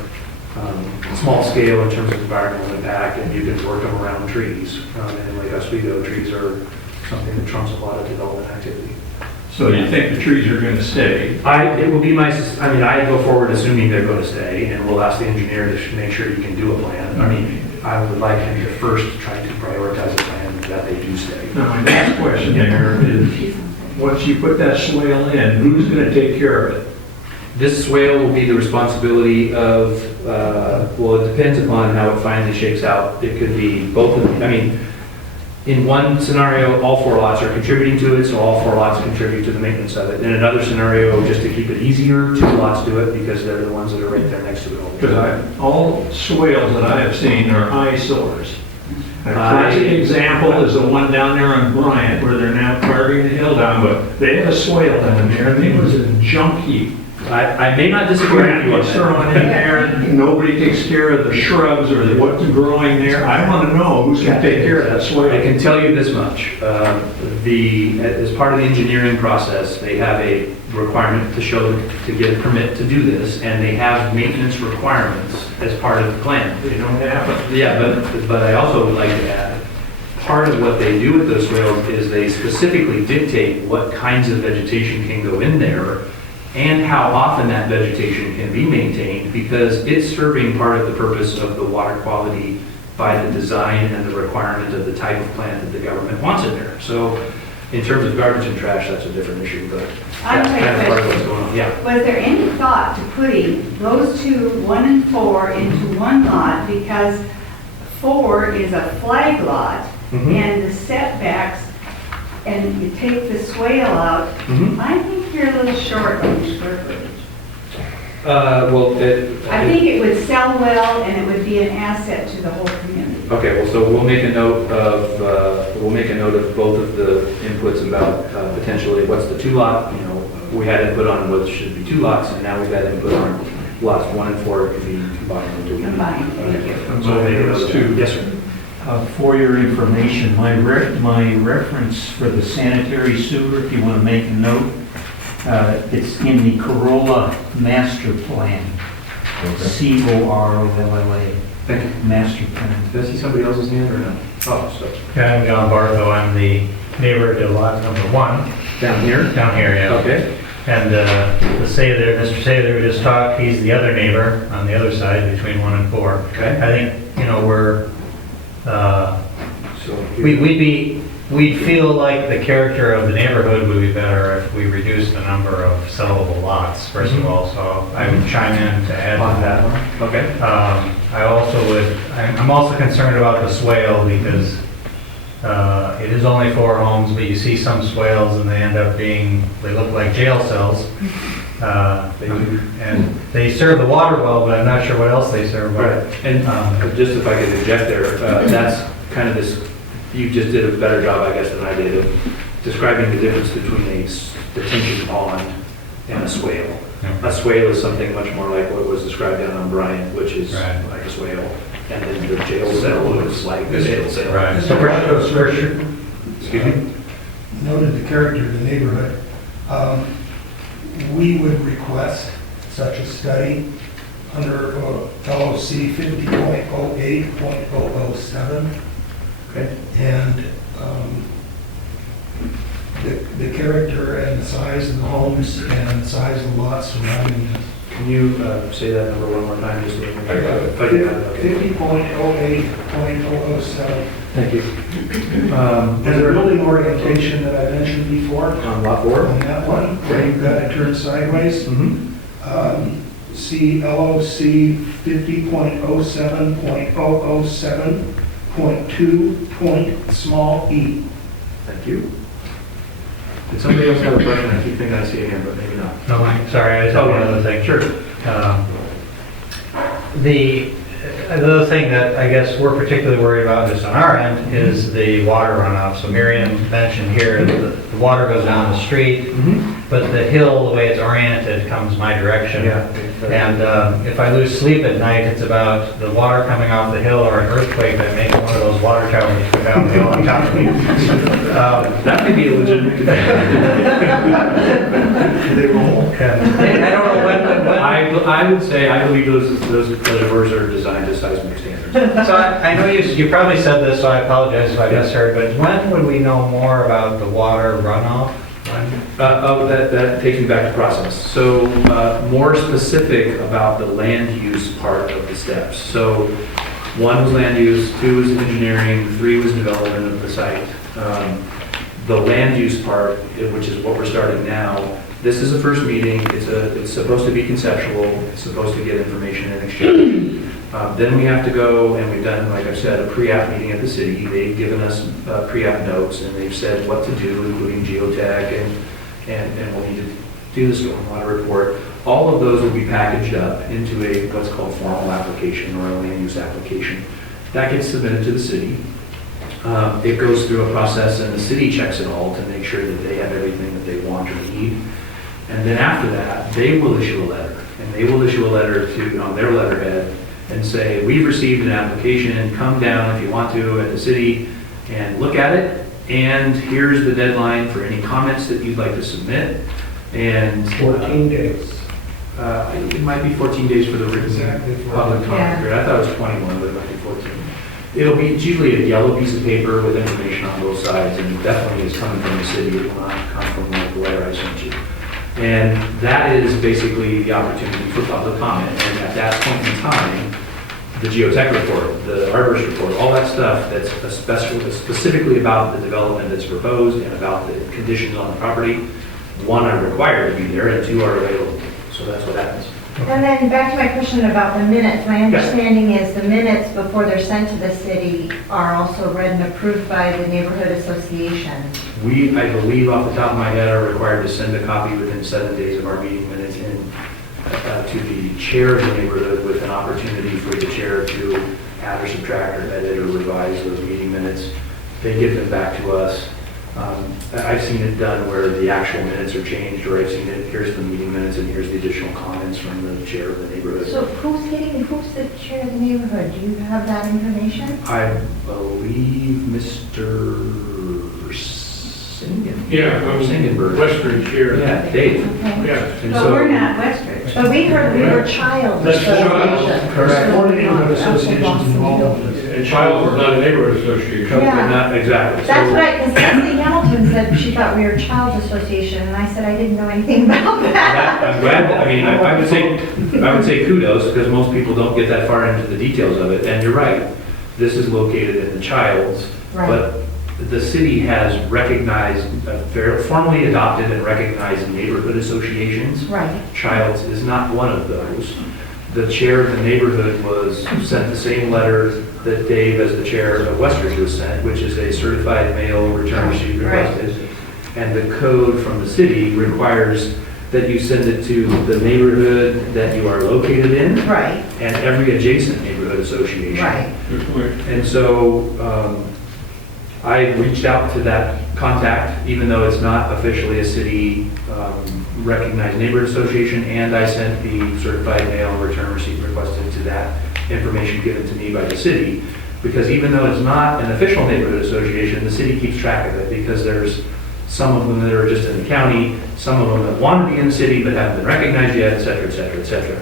small scale in terms of environmental impact, and you can work them around trees. And in Lake Oswego, trees are something that trumps a lot of development activity. So you think the trees are gonna stay? It will be I go forward assuming they're going to stay, and we'll ask the engineer to make sure you can do a plan. I would like him to first try to prioritize a plan that they do stay. Now, my next question there is, once you put that swale in, who's gonna take care of it? This swale will be the responsibility of, well, it depends upon how it finally shakes out. It could be both of them. In one scenario, all 4 lots are contributing to it, so all 4 lots contribute to the maintenance of it. In another scenario, just to keep it easier, 2 lots do it because they're the ones that are right there next to it. Because all swales that I have seen are eyesores. A classic example is the one down there on Bryant, where they're now carving the hill down, but they had a swale down there, and it was a junk heap. I may not disagree with you on It's that. thrown in there, nobody takes care of the shrubs or what's growing there. I want to know who's going to take care of that I swale. can tell you this much. As part of the engineering process, they have a requirement to get a permit to do this, and they have maintenance requirements as part of the plan. They don't happen. Yeah, but I also would like to add, part of what they do with those swales is they specifically dictate what kinds of vegetation can go in there and how often that vegetation can be maintained, because it's serving part of the purpose of the water quality by the design and the requirement of the type of plant that the government wants in there. So in terms of garbage and trash, that's a different issue, but that's kind of part of what's going on. Yeah. Was there any thought to putting those two, 1 and 4, into one lot? Because 4 is a flag lot, and the setbacks, and you take the swale out, I think you're a little short on your square footage. Well, I think it would sell well, and it would be an asset to the whole community. okay, well, so we'll make a note of both of the inputs about potentially what's the 2 lot, we had input on what should be 2 lots, and now we've got input on lots 1 and 4 could be combined into one. Combined, thank you. So those two. Yes, sir. For your information, my reference for the sanitary sewer, if you want to make a note, it's in the Corolla Master Plan. COROLLA. Thank you. Master Plan. Did I see somebody else's hand or no? Oh, so, Yeah, I'm John Bartho, I'm the neighbor to lot number 1, down here? down here, yeah. Okay. And Mr. Sather who just talked, he's the other neighbor on the other side between 1 and 4. Okay. I think, So we'd feel like the character of the neighborhood would be better if we reduced the number of sellable lots, first of all, so I would chime in to add on to that that. one. Okay. I'm also concerned about the swale because it is only 4 homes, but you see some swales and they end up they look like jail cells. And they serve the water well, but I'm not sure what else they serve. Right. And just if I could interject there, that's kind of this, you just did a better job, I guess, than I did of describing the difference between a detention pond and a swale. A swale is something much more like what was described down on Bryant, which is Right. like a swale. And then the jail cell is like a jail cell. Right. So for sure, Excuse me? noted the character of the neighborhood. We would request such a study under LOC 50.08.007. Okay. And the character and the size of the homes and the size of the lots surrounding this. Can you say that number one more time, just so we can make I got it. sure? Oh, you got it, okay. 50.08.007. Thank you. And the building orientation that I mentioned before, On lot 4? on that one, where you've got to turn sideways, see LOC 50.07.007.2. Thank you. Did somebody else have a question? I keep thinking I see a hand, but maybe not. No, sorry, I just have one other thing. Sure. The other thing that I guess we're particularly worried about just on our end is the water runoff. So Miriam mentioned here, the water goes down the street, but the hill, the way it's oriented, comes my direction. Yeah. And if I lose sleep at night, it's about the water coming off the hill or an earthquake that makes one of those water towers go down the hill on top of me. That could be a legitimate. They roll. And I don't know when I would say, I believe those reservoirs are designed to seismic standards. So I know you probably said this, so I apologize if I misheard, but when would we know more about the water runoff? That takes me back to process. So more specific about the land use part of the steps. So 1 was land use, 2 was engineering, 3 was development of the site. The land use part, which is what we're starting now, this is the first meeting. It's supposed to be conceptual. It's supposed to get information in exchange. Then we have to go, and we've done, like I've said, a pre-app meeting at the city. They've given us pre-app notes, and they've said what to do, including geotech, and we'll need to do the stormwater report. All of those will be packaged up into a what's called formal application or a land use application. That gets submitted to the city. It goes through a process, and the city checks it all to make sure that they have everything that they want or need. And then after that, they will issue a letter, and they will issue a letter to on their letterhead and say, we've received an application, come down if you want to at the city and look at it, and here's the deadline for any comments that you'd like to submit. And 14 days. It might be 14 days for the written Exactly. public comment period. I thought it was 21, but it might be 14. It's usually a yellow piece of paper with information on both sides, and it definitely is coming from the city. It will not come from the letter I sent you. And that is basically the opportunity for public comment. And at that point in time, the geotech report, the arborist report, all that stuff that's specifically about the development that's proposed and about the conditions on the property, 1, are required to be there, and 2 are available. So that's what happens. And then back to my question about the minutes. My understanding is the minutes before they're sent to the city are also read and approved by the neighborhood association. We, I believe off the top of my head, are required to send a copy within 7 days of our meeting minutes in to the chair of the neighborhood with an opportunity for the chair to add or subtract or edit or revise those meeting minutes. They give them back to us. I've seen it done where the actual minutes are changed, or I've seen it, here's the meeting minutes and here's the additional comments from the chair of the neighborhood. So who's the chair of the neighborhood? Do you have that information? I believe Mr. Singen. Yeah, Singenberg. Westridge here. Yeah, Dave. Okay. Yeah. And But so- we're not Westridge. But we heard we were child That's association. child, correct. Four neighborhood associations involved. And Child is not a neighborhood association. Yeah. Not exactly. That's So- what because Leslie Hamilton said she thought we were a child association, and I said I didn't know anything about that. I'm glad, I mean, I would say kudos, because most people don't get that far into the details of it, and you're right, this is located in the Childs, Right. but the city has recognized, formally adopted and recognized neighborhood associations. Right. Childs is not one of those. The chair of the neighborhood was sent the same letter that Dave, as the chair of Westridge, was sent, which is a certified mail return receipt requested. And the code from the city requires that you send it to the neighborhood that you are located in Right. and every adjacent neighborhood association. Right. And so I reached out to that contact, even though it's not officially a city recognized neighborhood association, and I sent the certified mail return receipt requested to that information given to me by the city, because even though it's not an official neighborhood association, the city keeps track of it, because there's some of them that are just in the county, some of them that want to be in the city but haven't been recognized yet, et cetera, et cetera, et cetera.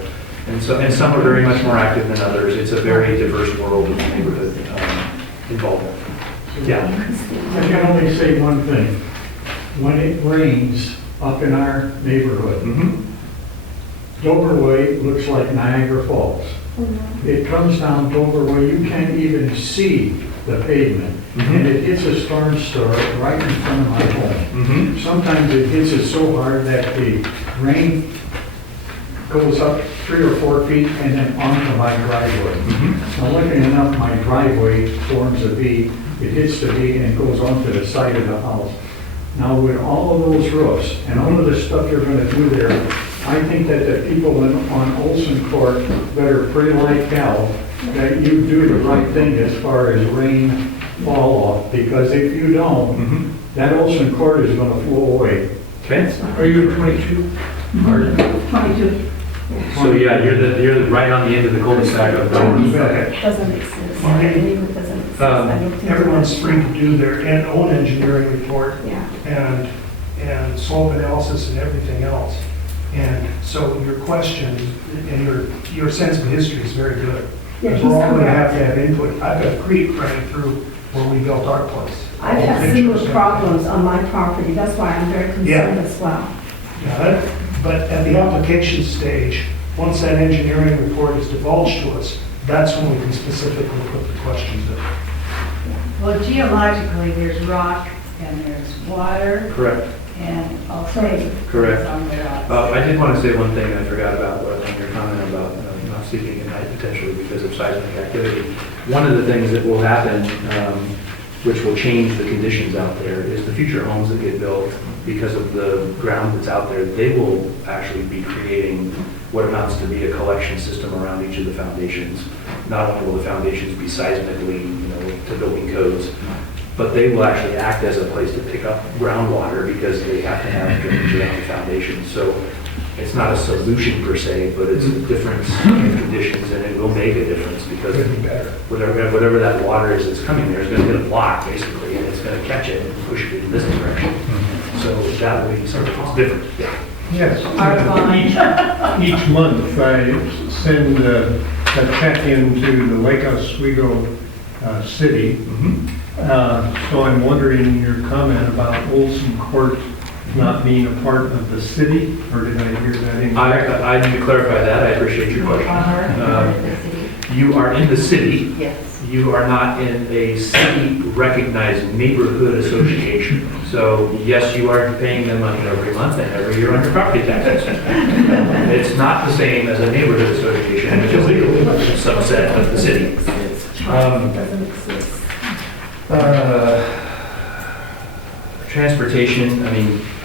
And some are very much more active than others. It's a very diverse world of neighborhood involvement. Yeah. I can only say one thing. When it rains up in our neighborhood, Dover Way looks like Niagara Falls. It comes down Dover Way, you can't even see the pavement. And it hits a storm sewer right in front of my home. Sometimes it hits it so hard that the rain goes up 3 or 4 feet and then onto my driveway. Now, luckily enough, my driveway forms a V, it hits the V and goes onto the side of the house. Now, with all of those roofs and all of the stuff you're gonna do there, I think that the people on Olson Court better pray like hell that you do the right thing as far as rain fall off, because if you don't, that Olson Court is gonna flow away. Okay, are you 22? 22. So yeah, you're right on the end of the cul-de-sac of Dover. Okay. Doesn't make sense. I believe it doesn't make sense. I don't think- Everyone's free to do their own engineering report Yeah. and slope analysis and everything else. And so your question and your sense of history is very good. Yeah, Because he's we're all going to correct. have input. I've got a creek running through where we built our place. I've had Pictures similar and problems on my property, that's why I'm very concerned Yeah. as well. Yeah, but at the application stage, once that engineering report is divulged to us, that's when we can specifically put the questions in. Well, geologically, there's rock and there's water Correct. and also. Correct. On the rocks. I did want to say one thing I forgot about on your comment about not sleeping at night potentially because of seismic activity. One of the things that will happen, which will change the conditions out there, is the future homes that get built because of the ground that's out there. They will actually be creating what amounts to be a collection system around each of the foundations. Not only will the foundations be seismically, to building codes, but they will actually act as a place to pick up groundwater because they have to have drainage around the foundation. So it's not a solution per se, but it's a difference in conditions, and it will make a difference because whatever that water is that's coming there is going to hit a block basically, and it's going to catch it and push it in this direction. So that way, sort of, it's different. Yeah. Yes, each month I send a check into the Lake Oswego City. So I'm wondering your comment about Olson Court not being a part of the city, or did I hear that incorrectly? I need to clarify that. I appreciate your question. You are in the city. Yes. You are not in a city-recognized neighborhood association. So yes, you are paying them money every month and every year on your property taxes. It's not the same as a neighborhood association, which is a legal subset of the city. Doesn't exist. Transportation,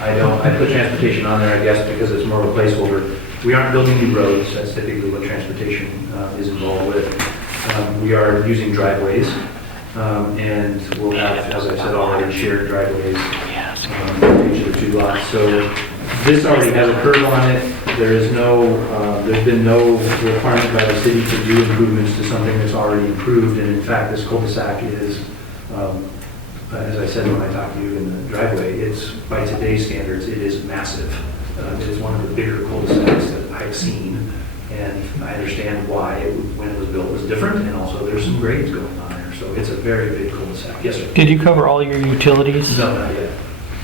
I put transportation on there, I guess, because it's more of a placeholder. We aren't building new roads, that's typically what transportation is involved with. We are using driveways, and we'll have, as I said already, shared driveways in each of the 2 lots. So this already has a curb on it. There's been no requirement by the city to do improvements to something that's already improved. And in fact, this cul-de-sac is, as I said when I talked to you in the driveway, it's, by today's standards, it is massive. It is one of the bigger cul-de-sacs that I've seen. And I understand why, when it was built, was different, and also there's some grades going on there. So it's a very big cul-de-sac. Yes, sir? Did you cover all your utilities? No, not yet.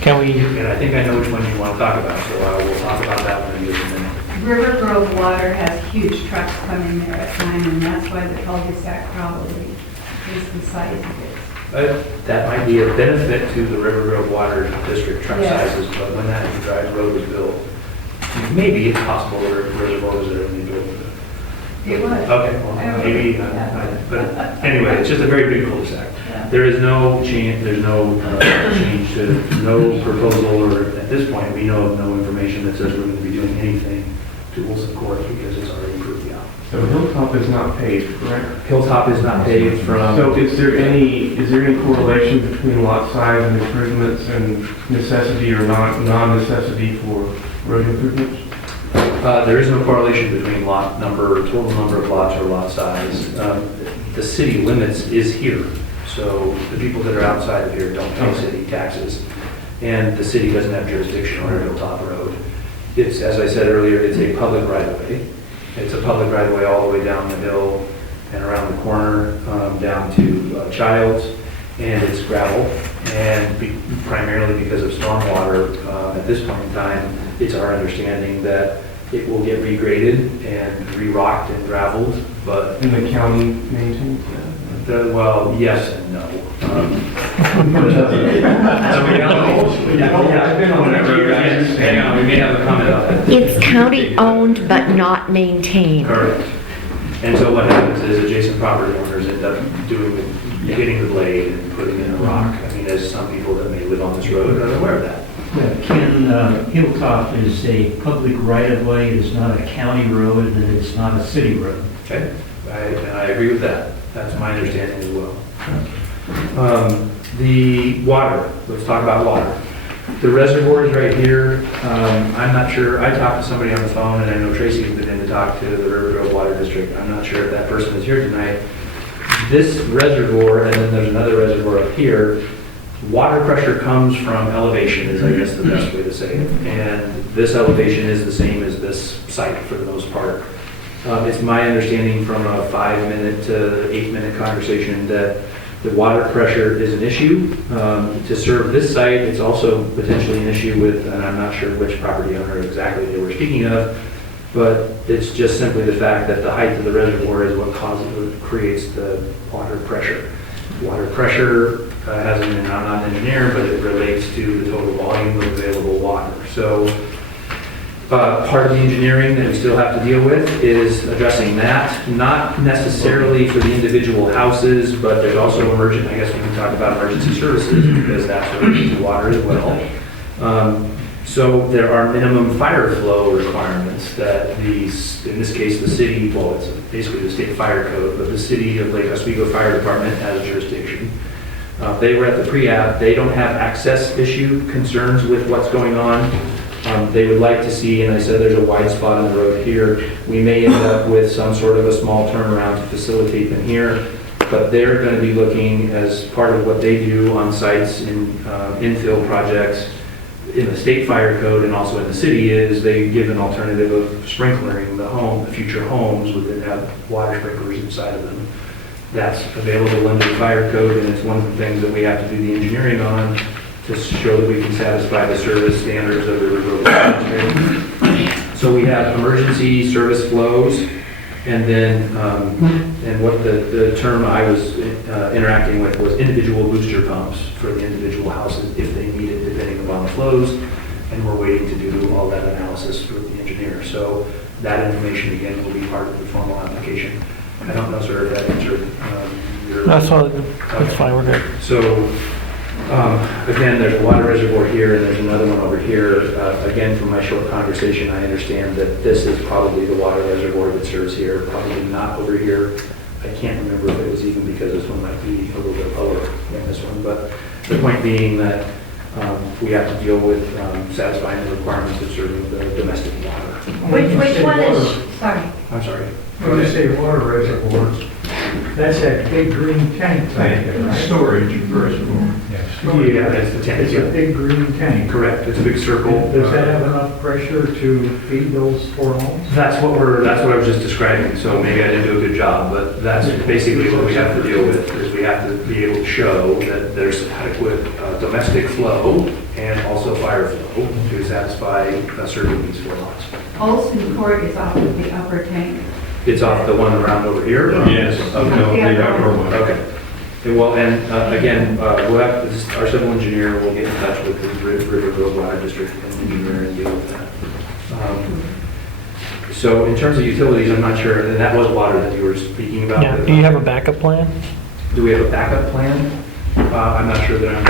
Can we, And I think I know which one you want to talk about, so I will talk about that one in just a minute. Rivergrove water has huge trucks coming there at time, and that's why the cul-de-sac probably is the size of it. That might be a benefit to the Rivergrove Water District truck Yes. sizes, but when that drive road was built, maybe it's possible the reservoir was there when they built it. It was. Okay, well, maybe, but anyway, it's just a very big cul-de-sac. There is no change, there's no change to, no proposal, or at this point, we know of no information that says we're going to be doing anything to Wilson Court because it's already approved, yeah. So Hilltop is not paved, correct? Hilltop is not paved from. So is there any correlation between lot size and improvements and necessity or non-necessity for road improvements? There is no correlation between lot number, total number of lots or lot size. The city limits is here, so the people that are outside of here don't pay city taxes, and the city doesn't have jurisdiction over Hilltop Road. It's, as I said earlier, it's a public right-of-way. It's a public right-of-way all the way down the hill and around the corner, down to Childs, and it's gravel, and primarily because of stormwater, at this point in time, it's our understanding that it will get regraded and re-rocked and gravelled, but, And the county maintains well, yes and no. I've been on that road, I understand. Hang on, we may have a comment on that. It's county-owned but not maintained. Correct. And so what happens is adjacent property owners end up getting the blade and putting in a rock. I mean, there's some people that may live on this road are aware of that. Ken, Hilltop is a public right-of-way, it is not a county road, and it's not a city road. Okay? And I agree with that. That's my understanding as well. The water, let's talk about water. The reservoir is right here. I'm not sure, I talked to somebody on the phone, and I know Tracy's been in to talk to the Rivergrove Water District. I'm not sure if that person is here tonight. This reservoir, and then there's another reservoir up here, water pressure comes from elevation, is I guess the best way to say it. And this elevation is the same as this site for the most part. It's my understanding from a 5-minute to 8-minute conversation that the water pressure is an issue. To serve this site, it's also potentially an issue with, and I'm not sure which property owner exactly they were speaking of, but it's just simply the fact that the height of the reservoir is what creates the water pressure. Water pressure hasn't been, I'm not an engineer, but it relates to the total volume of available water. So part of the engineering that we still have to deal with is addressing that, not necessarily for the individual houses, but there's also emergent, I guess we can talk about emergency services because that's what needs water as well. So there are minimum fire flow requirements that these, in this case, the city, well, it's basically the state fire code, but the city of Lake Oswego Fire Department has jurisdiction. They were at the pre-app. They don't have access issue concerns with what's going on. They would like to see, and I said there's a wide spot on the road here. We may end up with some sort of a small turnaround to facilitate them here, but they're going to be looking as part of what they do on sites in infill projects in the state fire code and also in the city is they give an alternative of sprinklering the future homes that have water sprinklers inside of them. That's available under the fire code, and it's one of the things that we have to do the engineering on to show that we can satisfy the service standards of the Rivergrove. So we have emergency service flows, and then, and what the term I was interacting with was individual booster pumps for the individual houses if they need it, depending upon the flows, and we're waiting to do all that analysis with the engineer. So that information, again, will be part of the formal application. I don't know, sir, if that answered your... That's fine, we're good. So, again, there's a water reservoir here, and there's another one over here. Again, from my short conversation, I understand that this is probably the water reservoir that serves here, probably not over here. I can't remember if it was even because this one might be a little bit lower than this one, but the point being that we have to deal with satisfying the requirements of serving the domestic water. Which one is, sorry. I'm sorry. When you say water reservoirs, that's that big green tank thing, right? Storage reservoir. Yeah, that's the tank. It's a big green tank. Correct, it's a big circle. Does that have enough pressure to feed those 4 homes? That's what I was just describing, so maybe I didn't do a good job, but that's basically what we have to deal with, is we have to be able to show that there's adequate domestic flow and also fire flow to satisfy serving these 4 lots. Olson Court is off of the upper tank. It's off the one around over here? Yes. Okay. No, the outdoor one. Okay. Well, and again, we'll have, our civil engineer will get in touch with the Rivergrove Water District and engineer and deal with that. So in terms of utilities, I'm not sure, and that was water that you were speaking about. Yeah, do you have a backup plan? Do we have a backup plan? I'm not sure that I'm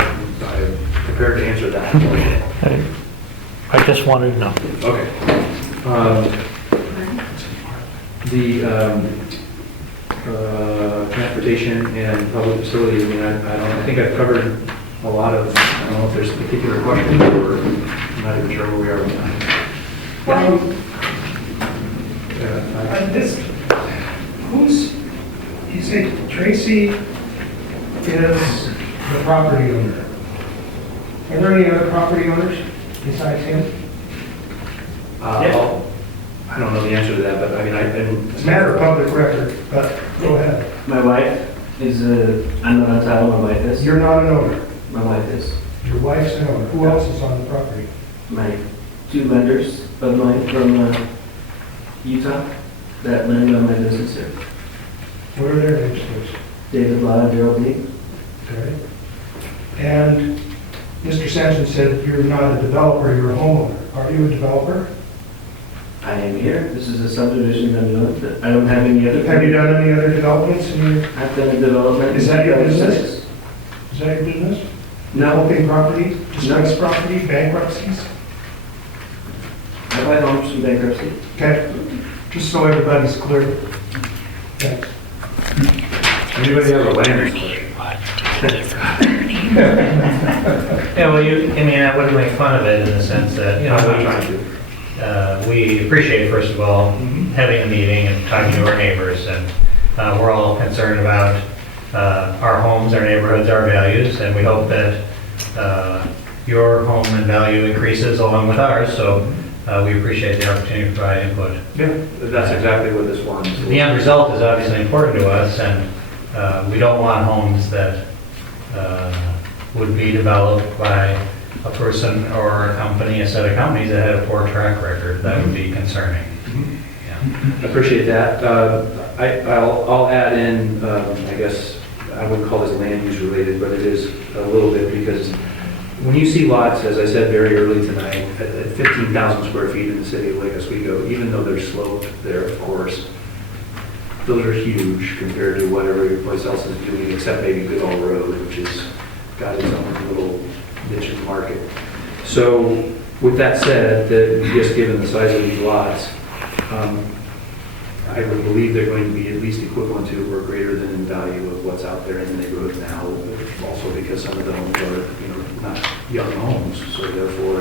prepared to answer that. I just wanted to know. Okay. The transportation and public facilities, I mean, I think I've covered a lot of, I don't know if there's particular questions or I'm not even sure where we are with time. You say Tracy is the property owner. Are there any other property owners besides him? I don't know the answer to that, but I mean, It's a matter of public record, but go ahead. My wife is I'm not on title, my wife is. You're not an owner. My wife is. Your wife's an owner. Who else is on the property? My 2 lenders of mine from Utah, that lend on my business here. What are their names, please? David Law, Gerald D. Okay. And Mr. Sampson said you're not a developer, you're a homeowner. Are you a developer? I am here. This is a subdivision I'm doing, but I don't have any other. Have you done any other developments in your, I've done a development. Is that your in business? is that your business? No, Developing property, distressed property, bankruptcies? I buy homes from bankruptcy. Okay, just so everybody's clear. Thanks. Anybody have a land? Yeah, well, I mean, I wouldn't make fun of it in the sense that, you I'm not know, trying to. we appreciate, first of all, having a meeting and talking to our neighbors, and we're all concerned about our homes, our neighborhoods, our values, and we hope that your home and value increases along with ours, so we appreciate the opportunity to provide input. Yeah, that's exactly what this one is. The end result is obviously important to us, and we don't want homes that would be developed by a person or a company, a set of companies that had a poor track record. That would be concerning. I appreciate that. I'll add in, I guess, I wouldn't call this land use related, but it is a little bit, because when you see lots, as I said very early tonight, at 15,000 square feet in the city of Lake Oswego, even though they're sloped there, of course, those are huge compared to what every place else is doing, except maybe Goodall Road, which has got its own little niche in the market. So with that said, that just given the size of these lots, I would believe they're going to be at least equivalent to or greater than in value of what's out there in the neighborhood now. Also because some of the homes are, not young homes, so therefore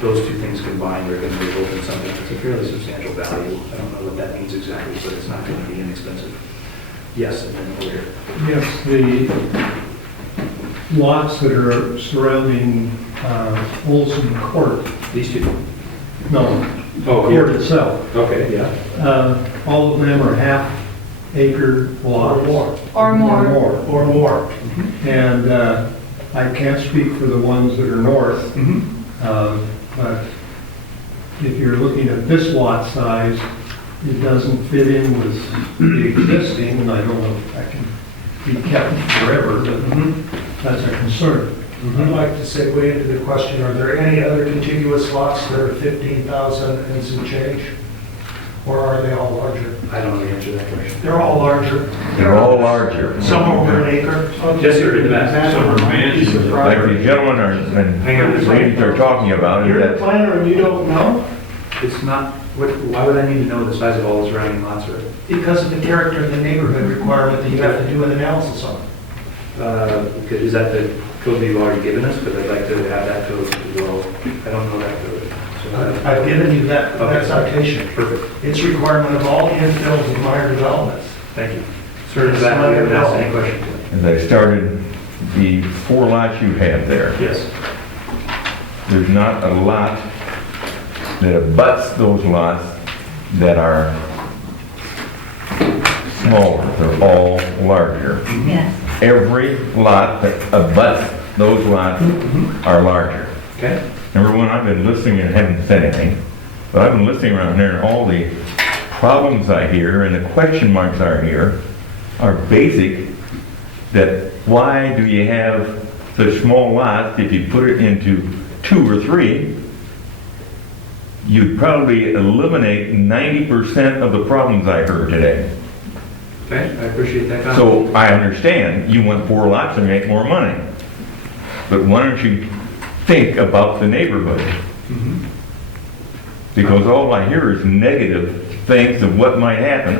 those two things combined are going to result in something that's a fairly substantial value. I don't know what that means exactly, but it's not going to be inexpensive. Yes, and then over here. Yes, the lots that are surrounding Olson Court, These two. no, Oh, court here. itself, Okay, yeah. all of them are half-acre lots. Or more. Or more. And I can't speak for the ones that are north, but if you're looking at this lot size, it doesn't fit in with the existing, and I don't know if that can be kept forever, but that's a concern. I'd like to segue into the question, are there any other contiguous lots that are 15,000 and some change? Or are they all larger? I don't know the answer to that question. They're all larger. They're all larger. Some over an acre. Just here in the back. Like the gentlemen and ladies are talking about, is You're the that planner and you don't know? It's not, why would I need to know the size of all the surrounding lots? Or Because of the character of the neighborhood requirement that you have to do an analysis on. is that the code you've already given us? Because I'd like to have that code as well. I don't know that code. So I've given you that citation. Perfect. It's requirement of all infills and minor developments. Thank you. Sir, in the back, you haven't asked any questions? as I started, the 4 lots you have there, Yes. there's not a lot that abuts those lots that are smaller. They're all larger. Yes. Every lot that abuts those lots are larger. Okay. Number one, I've been listening and haven't said anything, but I've been listening around here, and all the problems I hear and the question marks I hear are basic, that why do you have such small lots? If you put it into 2 or 3, you'd probably eliminate 90% of the problems I heard today. Okay, I appreciate that comment. So I understand you want 4 lots to make more money, but why don't you think about the neighborhood? Because all I hear is negative things of what might happen,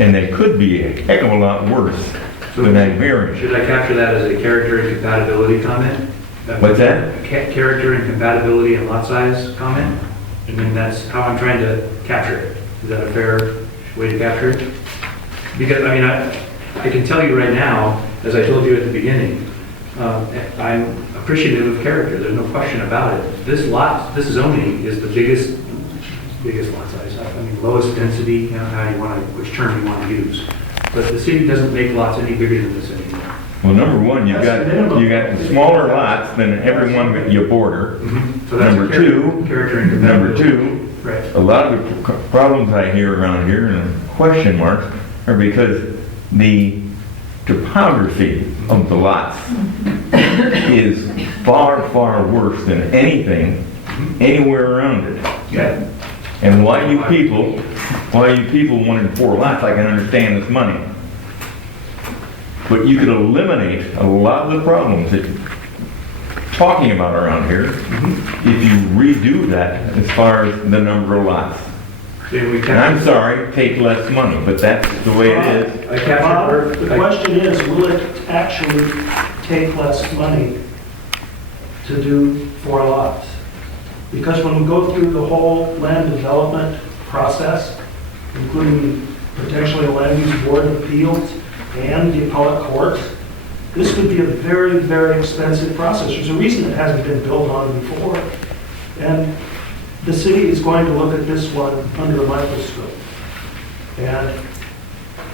and they could be a heck of a lot worse than I'm hearing. Should I capture that as a character and compatibility comment? What's that? Character and compatibility and lot size comment? I mean, that's how I'm trying to capture it. Is that a fair way to capture it? Because, I mean, I can tell you right now, as I told you at the beginning, I'm appreciative of character. There's no question about it. This zoning is the biggest lot size. I mean, lowest density, you know, how you want to, which term you want to use. But the city doesn't make lots any bigger than this anymore. Well, number one, you got smaller lots than every one that you border. So that's Number character and compatibility. two, Right. A lot of the problems I hear around here, and question marks, are because the topography of the lots is far, far worse than anything anywhere around it. Yeah. And why you people wanted 4 lots, I can understand this money. But you could eliminate a lot of the problems that you're talking about around here if you redo that as far as the number of lots. And I'm sorry, take less money, but that's the way it is. Bob, the question is, will it actually take less money to do 4 lots? Because when we go through the whole land development process, including potentially a land use board of appeals and the appellate courts, this could be a very, very expensive process. There's a reason it hasn't been built on before. And the city is going to look at this one under a microscope. And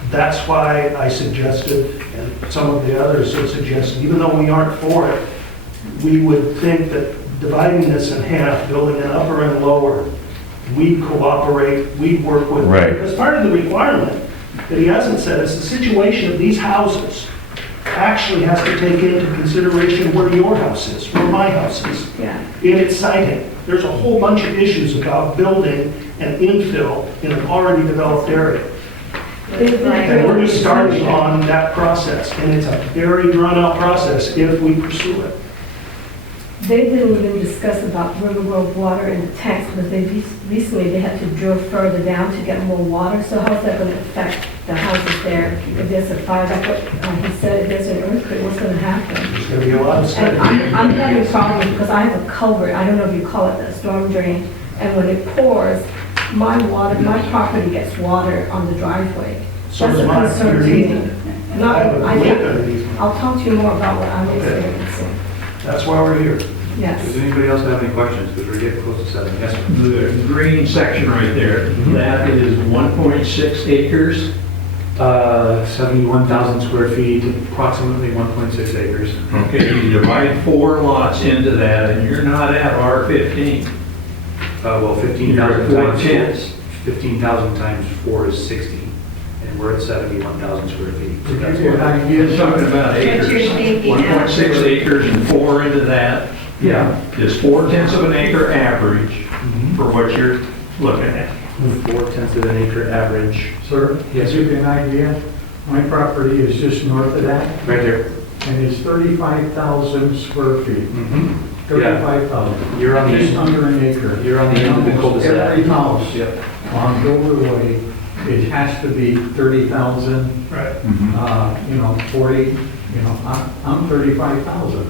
that's why I suggested, and some of the others have suggested, even though we aren't for it, we would think that dividing this in half, building an upper and lower, we'd cooperate, we'd work with. Right. Because part of the requirement that he hasn't said is the situation of these houses actually has to take into consideration where your house is, where my house is, Yeah. in its siting. There's a whole bunch of issues about building and infill in an already developed area. And we're just starting on that process, and it's a very drawn-out process if we pursue it. They didn't even discuss about Rivergrove water in the tanks, because recently they had to drill further down to get more water. So how's that going to affect the houses there? If there's a fire, like what he said, if there's an earthquake, what's going to happen? There's going to be a lot of study. And I'm having problems because I have a culvert, I don't know if you call it a storm drain, and when it pours, my property gets water on the driveway. So That's does a mine. concern to me. No, I have a lake underneath me. I'll talk to you more about what I'm experiencing. That's why we're here. Yes. Does anybody else have any questions? Because we're getting close to 7. Yes, sir. The green section right there, that is 1.6 acres. 71,000 square feet, approximately 1.6 acres. Okay, you divide 4 lots into that, and you're not at R15. Well, You're 15,000 at 4 times tenths. 15,000 times 4 is 60, and we're at 71,000 square feet. So To that's give you an what- idea, talking about acres. you're thinking 1.6 acres and 4 into that. Yeah. Is 4/10 of an acre average for what you're looking at. 4/10 of an acre average. Sir? Yes, To give you an idea, my property is just north of that, right there. and it's 35,000 square feet. 35,000. You're on the Just end. under an acre. You're on the end of the Almost cul-de-sac. every house Yep. on Dover Way, it has to be 30,000, Right. 40, I'm 35,000.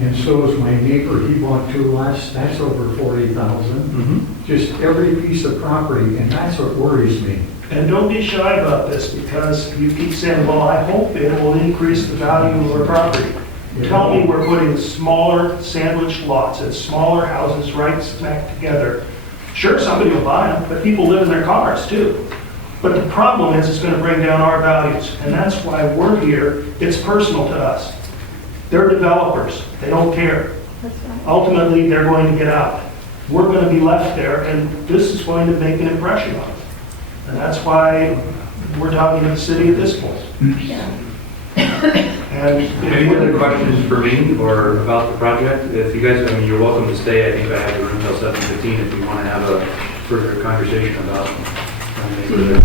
And so is my neighbor, he bought 2 lots, that's over 40,000. Just every piece of property, and that's what worries me. And don't be shy about this, because you keep saying, well, I hope it will increase the value of our property. Tell me we're putting smaller sandwich lots and smaller houses right smack together. Sure, somebody will buy them, but people live in their cars too. But the problem is it's going to bring down our values, and that's why we're here. It's personal to us. They're developers. They don't care. Ultimately, they're going to get out. We're going to be left there, and this is going to make an impression on us. And that's why we're talking to the city at this point. And Any other questions for me or about the project? If you guys, you're welcome to stay. I think I have a room until 7:15 if you want to have a further conversation about any further